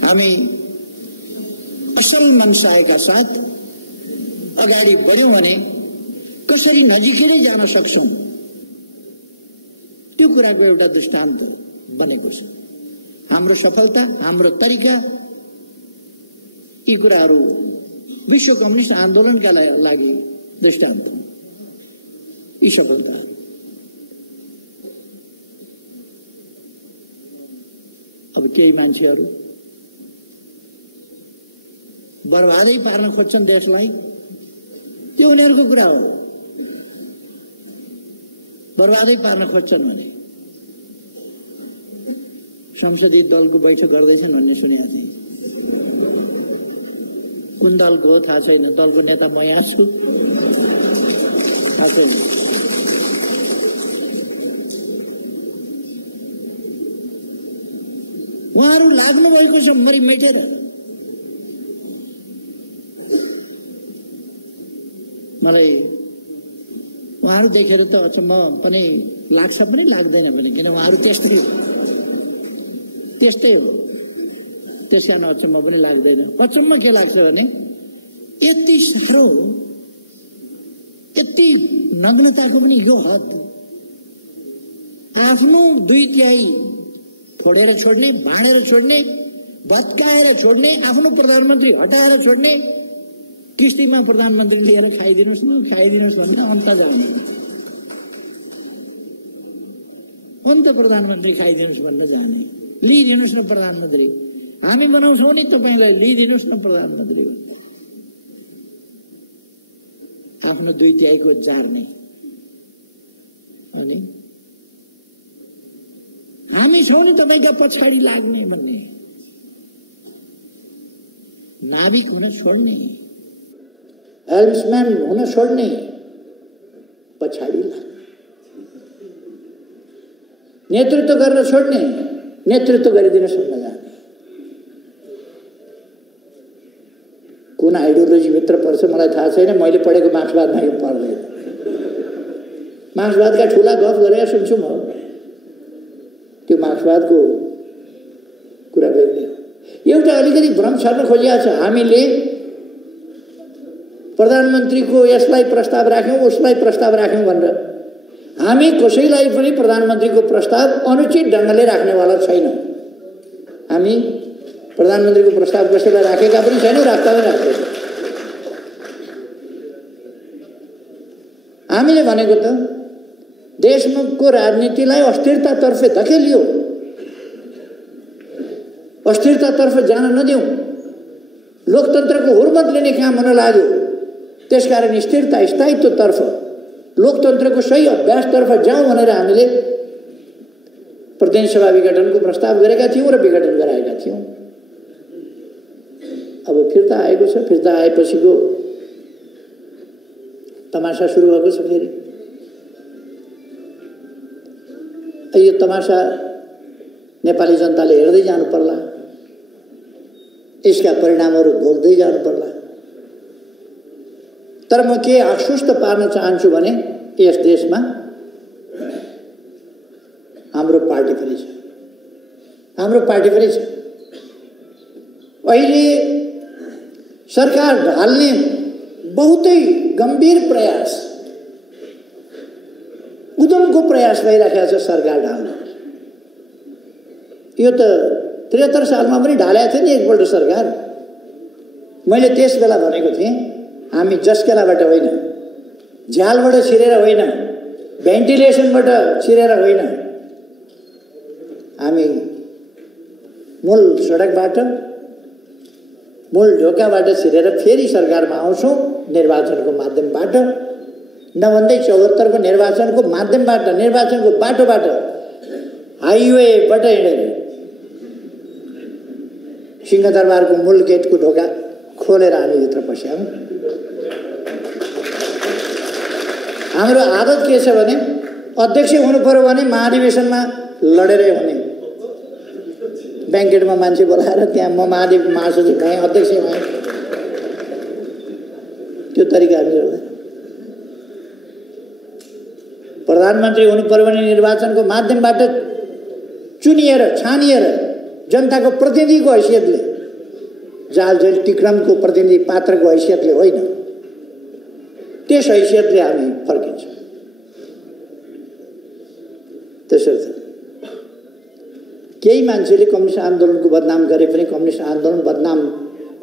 हामी असल मनसायका साथ अगाडि बढ्यौं भने कसरी नजिकै जान सक्छौं, त्यो कुराको एउटा दृष्टान्त बनेको छ। हाम्रो सफलता, हाम्रो तरिका, यी कुराहरू विश्व कम्युनिस्ट आन्दोलनका लागि दृष्टान्त यी सफलता। अब केही मान्छेहरू बर्बादै पार्न खोज्छन् देशलाई, त्यो उनीहरूको कुरा हो। बर्बादै पार्न खोज्छन् भने संसदीय दलको बैठक गर्दैछन् भन्ने सुनेको थिएँ। कुन दलको हो थाहा छैन, दलको नेता म यहाँ छु थाहा छैन। उहाँहरू लाग्नु भएको छ मरि मेटेर। मलाई उहाँहरू देखेर त अचम्म पनि लाग्छ पनि लाग्दैन पनि, किन उहाँहरू त्यस्तै हो। त्यस कारण अचम्म पनि लाग्दैन। अचम्म के लाग्छ भने यति साह्रो, यति नग्नताको पनि यो हद, आफ्नो 2/3 फोडेर छोड्ने, भाँडेर छोड्ने, भत्काएर छोड्ने, आफ्नो प्रधानमन्त्री हटाएर छोड्ने, किस्तीमा प्रधानमन्त्री लिएर खाइदिनुहोस् भन्न अन्त जाने, अन्त प्रधानमन्त्री खाइदिनुहोस् भन्न जाने। लिइदिनुहोस् न प्रधानमन्त्री, हामी बनाउँछौँ नि तपाईँलाई, लिइदिनुहोस् न प्रधानमन्त्री। आफ्नो 2/3 को जार्ने अनि हामी छौँ नि तपाईँका पछाडि लाग्ने भन्ने, नाविक हुन छोड्ने, हेल्म्सम्यान हुन छोड्ने, पछाडि लाग्ने, नेतृत्व गर्न छोड्ने, नेतृत्व गरिदिनुहोस् भन्न जाने। कुन आइडियोलोजी भित्र पर्छ मलाई थाहा छैन, मैले पढेको मार्क्सवादमा यो पर्दैन। मार्क्सवादका ठुला गफ गरेर सुन्छु म, त्यो मार्क्सवादको कुरा बेग्लै हो। एउटा अलिकति भ्रम छर्न खोजिएको छ, हामीले प्रधानमन्त्रीको यसलाई प्रस्ताव राख्यौँ उसलाई प्रस्ताव राख्यौँ भनेर। हामी कसैलाई पनि प्रधानमन्त्रीको प्रस्ताव अनुचित ढङ्गले राख्नेवाला छैनौँ। हामी प्रधानमन्त्रीको प्रस्ताव कसैलाई राखेका पनि छैनौँ, राख्दा पनि राख्दैनौँ। हामीले भनेको त देशको राजनीतिलाई अस्थिरतातर्फ धकेलियो, अस्थिरतातर्फ जान नदिउँ, लोकतन्त्रको हुर्मत लिने काम हुन लाग्यो। त्यसकारण स्थिरता स्थायित्वतर्फ, लोकतन्त्रको सही अभ्यासतर्फ जाउँ भनेर हामीले प्रतिनिधि सभा विघटनको प्रस्ताव गरेका थियौँ र विघटन गराएका थियौँ। अब फिर्ता आएको छ, फिर्ता आएपछिको तमासा सुरु भएको छ। फेरि यो तमासा नेपाली जनताले हेर्दै जानु पर्ला, यसका परिणामहरू भोग्दै जानु पर्ला। तर म के आश्वस्त पार्न चाहन्छु भने यस देशमा हाम्रो पार्टी पनि छ, हाम्रो पार्टी पनि छ। अहिले सरकार ढाल्ने बहुतै गम्भीर प्रयास, उद्यमको प्रयास भइरहेको छ सरकार ढाल्न। यो त 73 सालमा पनि ढालेको थियो नि एकपल्ट सरकार। मैले त्यस बेला भनेको थिएँ, हामी जस्केलाबाट होइन, झ्यालबाट छिरेर होइन, भेन्टिलेसनबाट छिरेर होइन, हामी मूल सडकबाट, मूल ढोकाबाट छिरेर फेरि सरकारमा आउँछौँ निर्वाचनको माध्यमबाट। नभन्दै 74 को निर्वाचनको माध्यमबाट, निर्वाचनको बाटोबाट, हाइवेबाट हिँडेर सिंहदरबारको मूल गेटको ढोका खोलेर हामी भित्र पस्यौँ। हाम्रो आदत के छ भने अध्यक्ष हुनु पर्यो भने महाधिवेशनमा लडेरै हुने। ब्याङ्केटमा मान्छे बोलाएर त्यहाँ म महासचिव भएँ, अध्यक्ष भएँ, त्यो तरिका हामी गर्दैन। प्रधानमन्त्री हुनु पर्यो भने निर्वाचनको माध्यमबाट चुनिएर, छानिएर, जनताको प्रतिनिधिको हैसियतले, जाल जेल टिक्रमको प्रतिनिधि पात्रको हैसियतले होइन, त्यस हैसियतले हामी फर्किन्छौँ। त्यसर्थ केही मान्छेले कम्युनिस्ट आन्दोलनको बदनाम गरे पनि कम्युनिस्ट आन्दोलन बदनाम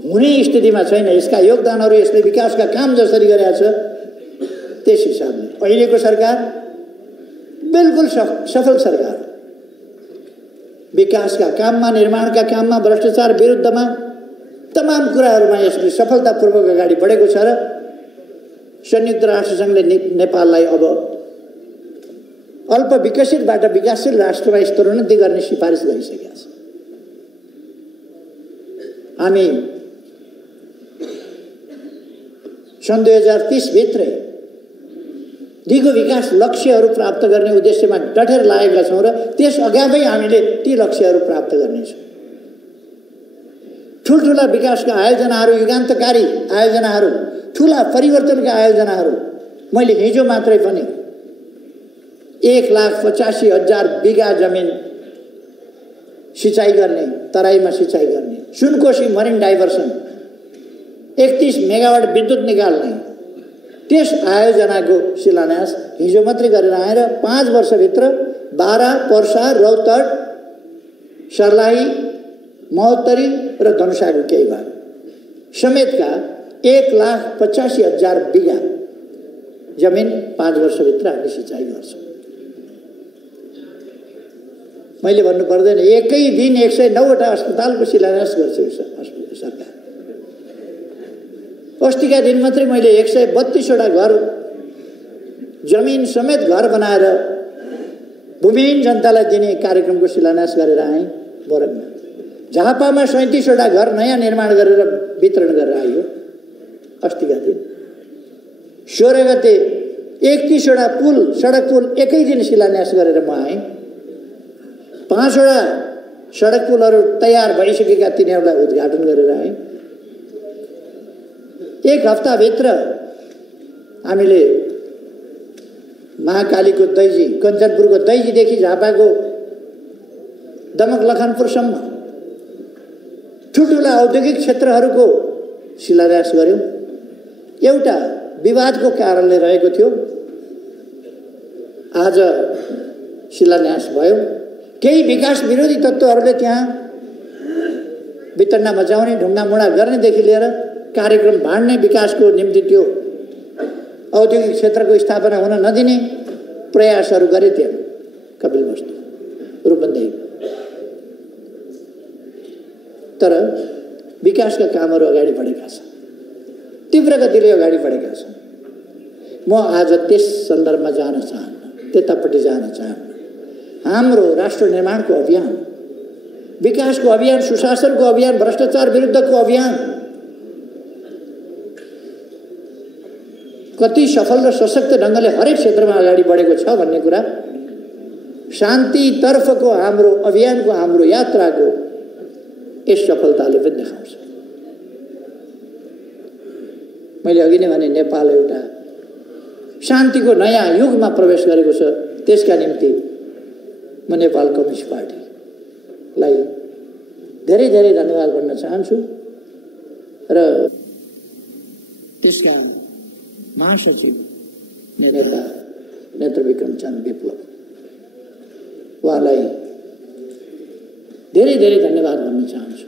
हुने स्थितिमा छैन। यसका योगदानहरू, यसले विकासका काम जसरी गरेका छ त्यस हिसाबले अहिलेको सरकार बिल्कुल सफल सरकार। विकासका काममा, निर्माणका काममा, भ्रष्टाचार विरुद्धमा, तमाम कुराहरूमा यसले सफलतापूर्वक अगाडि बढेको छ र संयुक्त राष्ट्रसङ्घले नेपाललाई अब अल्प विकसितबाट विकासशील राष्ट्रमा स्तरोन्नति गर्ने सिफारिस गरिसकेका छ। हामी सन् 2030 भित्रै दिगो विकास लक्ष्यहरू प्राप्त गर्ने उद्देश्यमा डटेर लागेका छौँ र त्यस अगावै हामीले ती लक्ष्यहरू प्राप्त गर्नेछौँ। ठुल्ठुला विकासका आयोजनाहरू, युगान्तकारी आयोजनाहरू, ठुला परिवर्तनका आयोजनाहरू मैले हिजो मात्रै पनि 1,85,000 बिघा जमिन सिँचाइ गर्ने, तराईमा सिँचाइ गर्ने, सुनकोशी मरिन डाइभर्सन, 31 मेगावाट विद्युत निकाल्ने त्यस आयोजनाको शिलान्यास हिजो मात्रै गरेर आएर 5 वर्षभित्र बारा, पर्सा, रौतहट, सर्लाही, महोत्तरी र धनुषाको केही भाग समेतका 1,85,000 बिघा जमिन 5 वर्षभित्र हामी सिँचाइ गर्छौँ। मैले भन्नु पर्दैन, एकै दिन 109वटा अस्पतालको शिलान्यास गर्छ सरकार। अस्तिका दिन मात्रै मैले 132वटा घर, जमिन समेत घर बनाएर भूमिहीन जनतालाई दिने कार्यक्रमको शिलान्यास गरेर आएँ। बोरकमा झापामा 37वटा घर नयाँ निर्माण गरेर वितरण गरेर आयो अस्तिका दिन। 16 गते 31वटा पुल, सडक पुल एकै दिन शिलान्यास गरेर म आएँ। 5वटा सडक पुलहरू तयार भइसकेका, तिनीहरूलाई उद्घाटन गरेर आएँ। 1 हप्ताभित्र हामीले महाकालीको दैजी, कञ्चनपुरको दैजीदेखि झापाको दमक लखनपुरसम्म ठुल्ठुला औद्योगिक क्षेत्रहरूको शिलान्यास गर्यौँ। एउटा विवादको कारणले रहेको थियो, आज शिलान्यास भयो। केही विकास विरोधी तत्त्वहरूले त्यहाँ वितण्डा मचाउने, ढुङ्गामुढा गर्नेदेखि लिएर कार्यक्रम भाँड्ने, विकासको निम्ति त्यो औद्योगिक क्षेत्रको स्थापना हुन नदिने प्रयासहरू गरे त्यहाँ कपिलवस्तु, रूपन्देही। तर विकासका कामहरू अगाडि बढेका छन्, तीव्र गतिले अगाडि बढेका छन्। म आज त्यस सन्दर्भमा जान चाहन्न, त्यतापट्टि जान चाहन्न। हाम्रो राष्ट्र निर्माणको अभियान, विकासको अभियान, सुशासनको अभियान, भ्रष्टाचार विरुद्धको अभियान कति सफल र सशक्त ढङ्गले हरेक क्षेत्रमा अगाडि बढेको छ भन्ने कुरा शान्तितर्फको हाम्रो अभियानको, हाम्रो यात्राको यस सफलताले पनि देखाउँछ। मैले अघि नै भने नेपाल एउटा शान्तिको नयाँ युगमा प्रवेश गरेको छ। त्यसका निम्ति म नेपाल कम्युनिस्ट पार्टीलाई धेरै धेरै धन्यवाद भन्न चाहन्छु र त्यसका महासचिव नेता नेत्रविक्रम चन्द्र विप्लव उहाँलाई धेरै धेरै धन्यवाद भन्न चाहन्छु।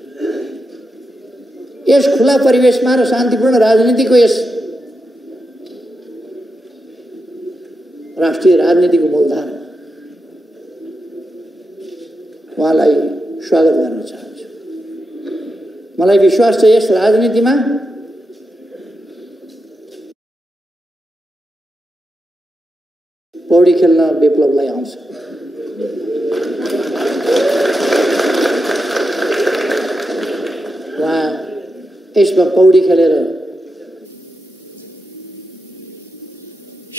यस खुला परिवेशमा र शान्तिपूर्ण राजनीतिको यस राष्ट्रिय राजनीतिको मूलधारमा उहाँलाई स्वागत गर्न चाहन्छु। मलाई विश्वास छ यस राजनीतिमा पौडी खेल्न विप्लवलाई आउँछ। उहाँ यसमा पौडी खेलेर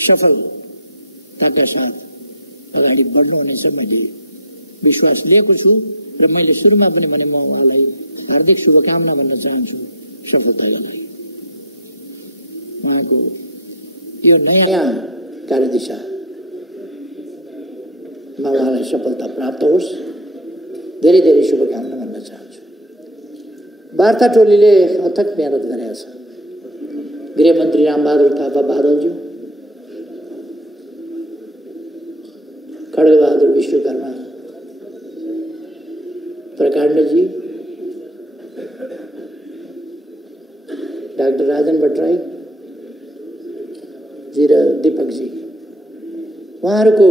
सफलताका साथ अगाडि बढ्नुहुनेछ मैले विश्वास लिएको छु र मैले सुरुमा पनि भने म उहाँलाई हार्दिक शुभकामना भन्न चाहन्छु सफलताका लागि। उहाँको यो नयाँ कार्यदिशा उहाँलाई सफलता प्राप्त होस्, धेरै धेरै शुभकामना भन्न चाहन्छु। वार्ता टोलीले अथक मेहनत गरेका छ। गृहमन्त्री रामबहादुर थापा बादलज्यू, खड्गबहादुर विश्वकर्मा, प्रकाण्डजी, डाक्टर राजन भट्टराई जी र दीपकजी, उहाँहरूको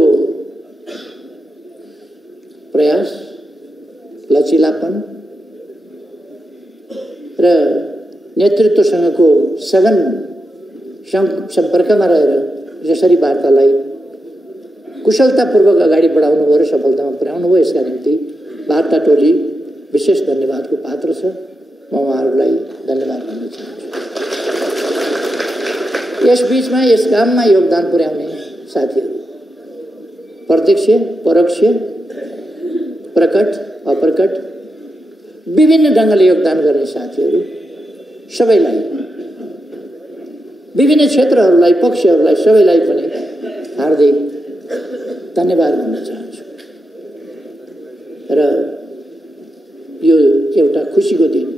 प्रयास, लचिलापन र नेतृत्वसँगको सघन सम्पर्कमा रहेर जसरी वार्तालाई कुशलतापूर्वक अगाडि बढाउनुभयो र सफलतामा पुर्याउनुभयो, यसका निम्ति वार्ता टोली विशेष धन्यवादको पात्र छ। म उहाँहरूलाई धन्यवाद भन्न चाहन्छु। यस बीचमा यस काममा योगदान पुर्याउने साथीहरू, प्रत्यक्ष परोक्ष प्रकट अप्रकट विभिन्न ढङ्गले योगदान गर्ने साथीहरू सबैलाई, विभिन्न क्षेत्रहरूलाई, पक्षहरूलाई, सबैलाई पनि हार्दिक धन्यवाद भन्न चाहन्छु। र यो एउटा खुसीको दिन,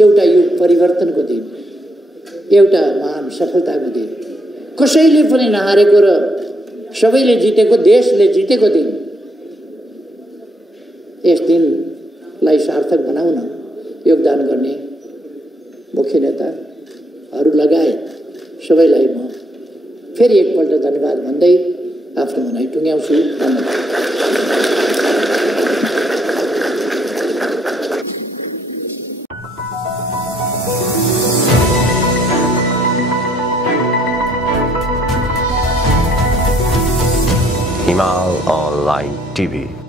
एउटा युग परिवर्तनको दिन, एउटा महान सफलताको दिन, कसैले पनि नहारेको र सबैले जितेको, देशले जितेको दिन। यस दिनलाई सार्थक बनाउन योगदान गर्ने मुख्य नेताहरू लगायत सबैलाई म फेरि एकपल्ट धन्यवाद भन्दै आफ्नो भनाइ टुङ्ग्याउँछु। धन्यवाद। Himal Online TV।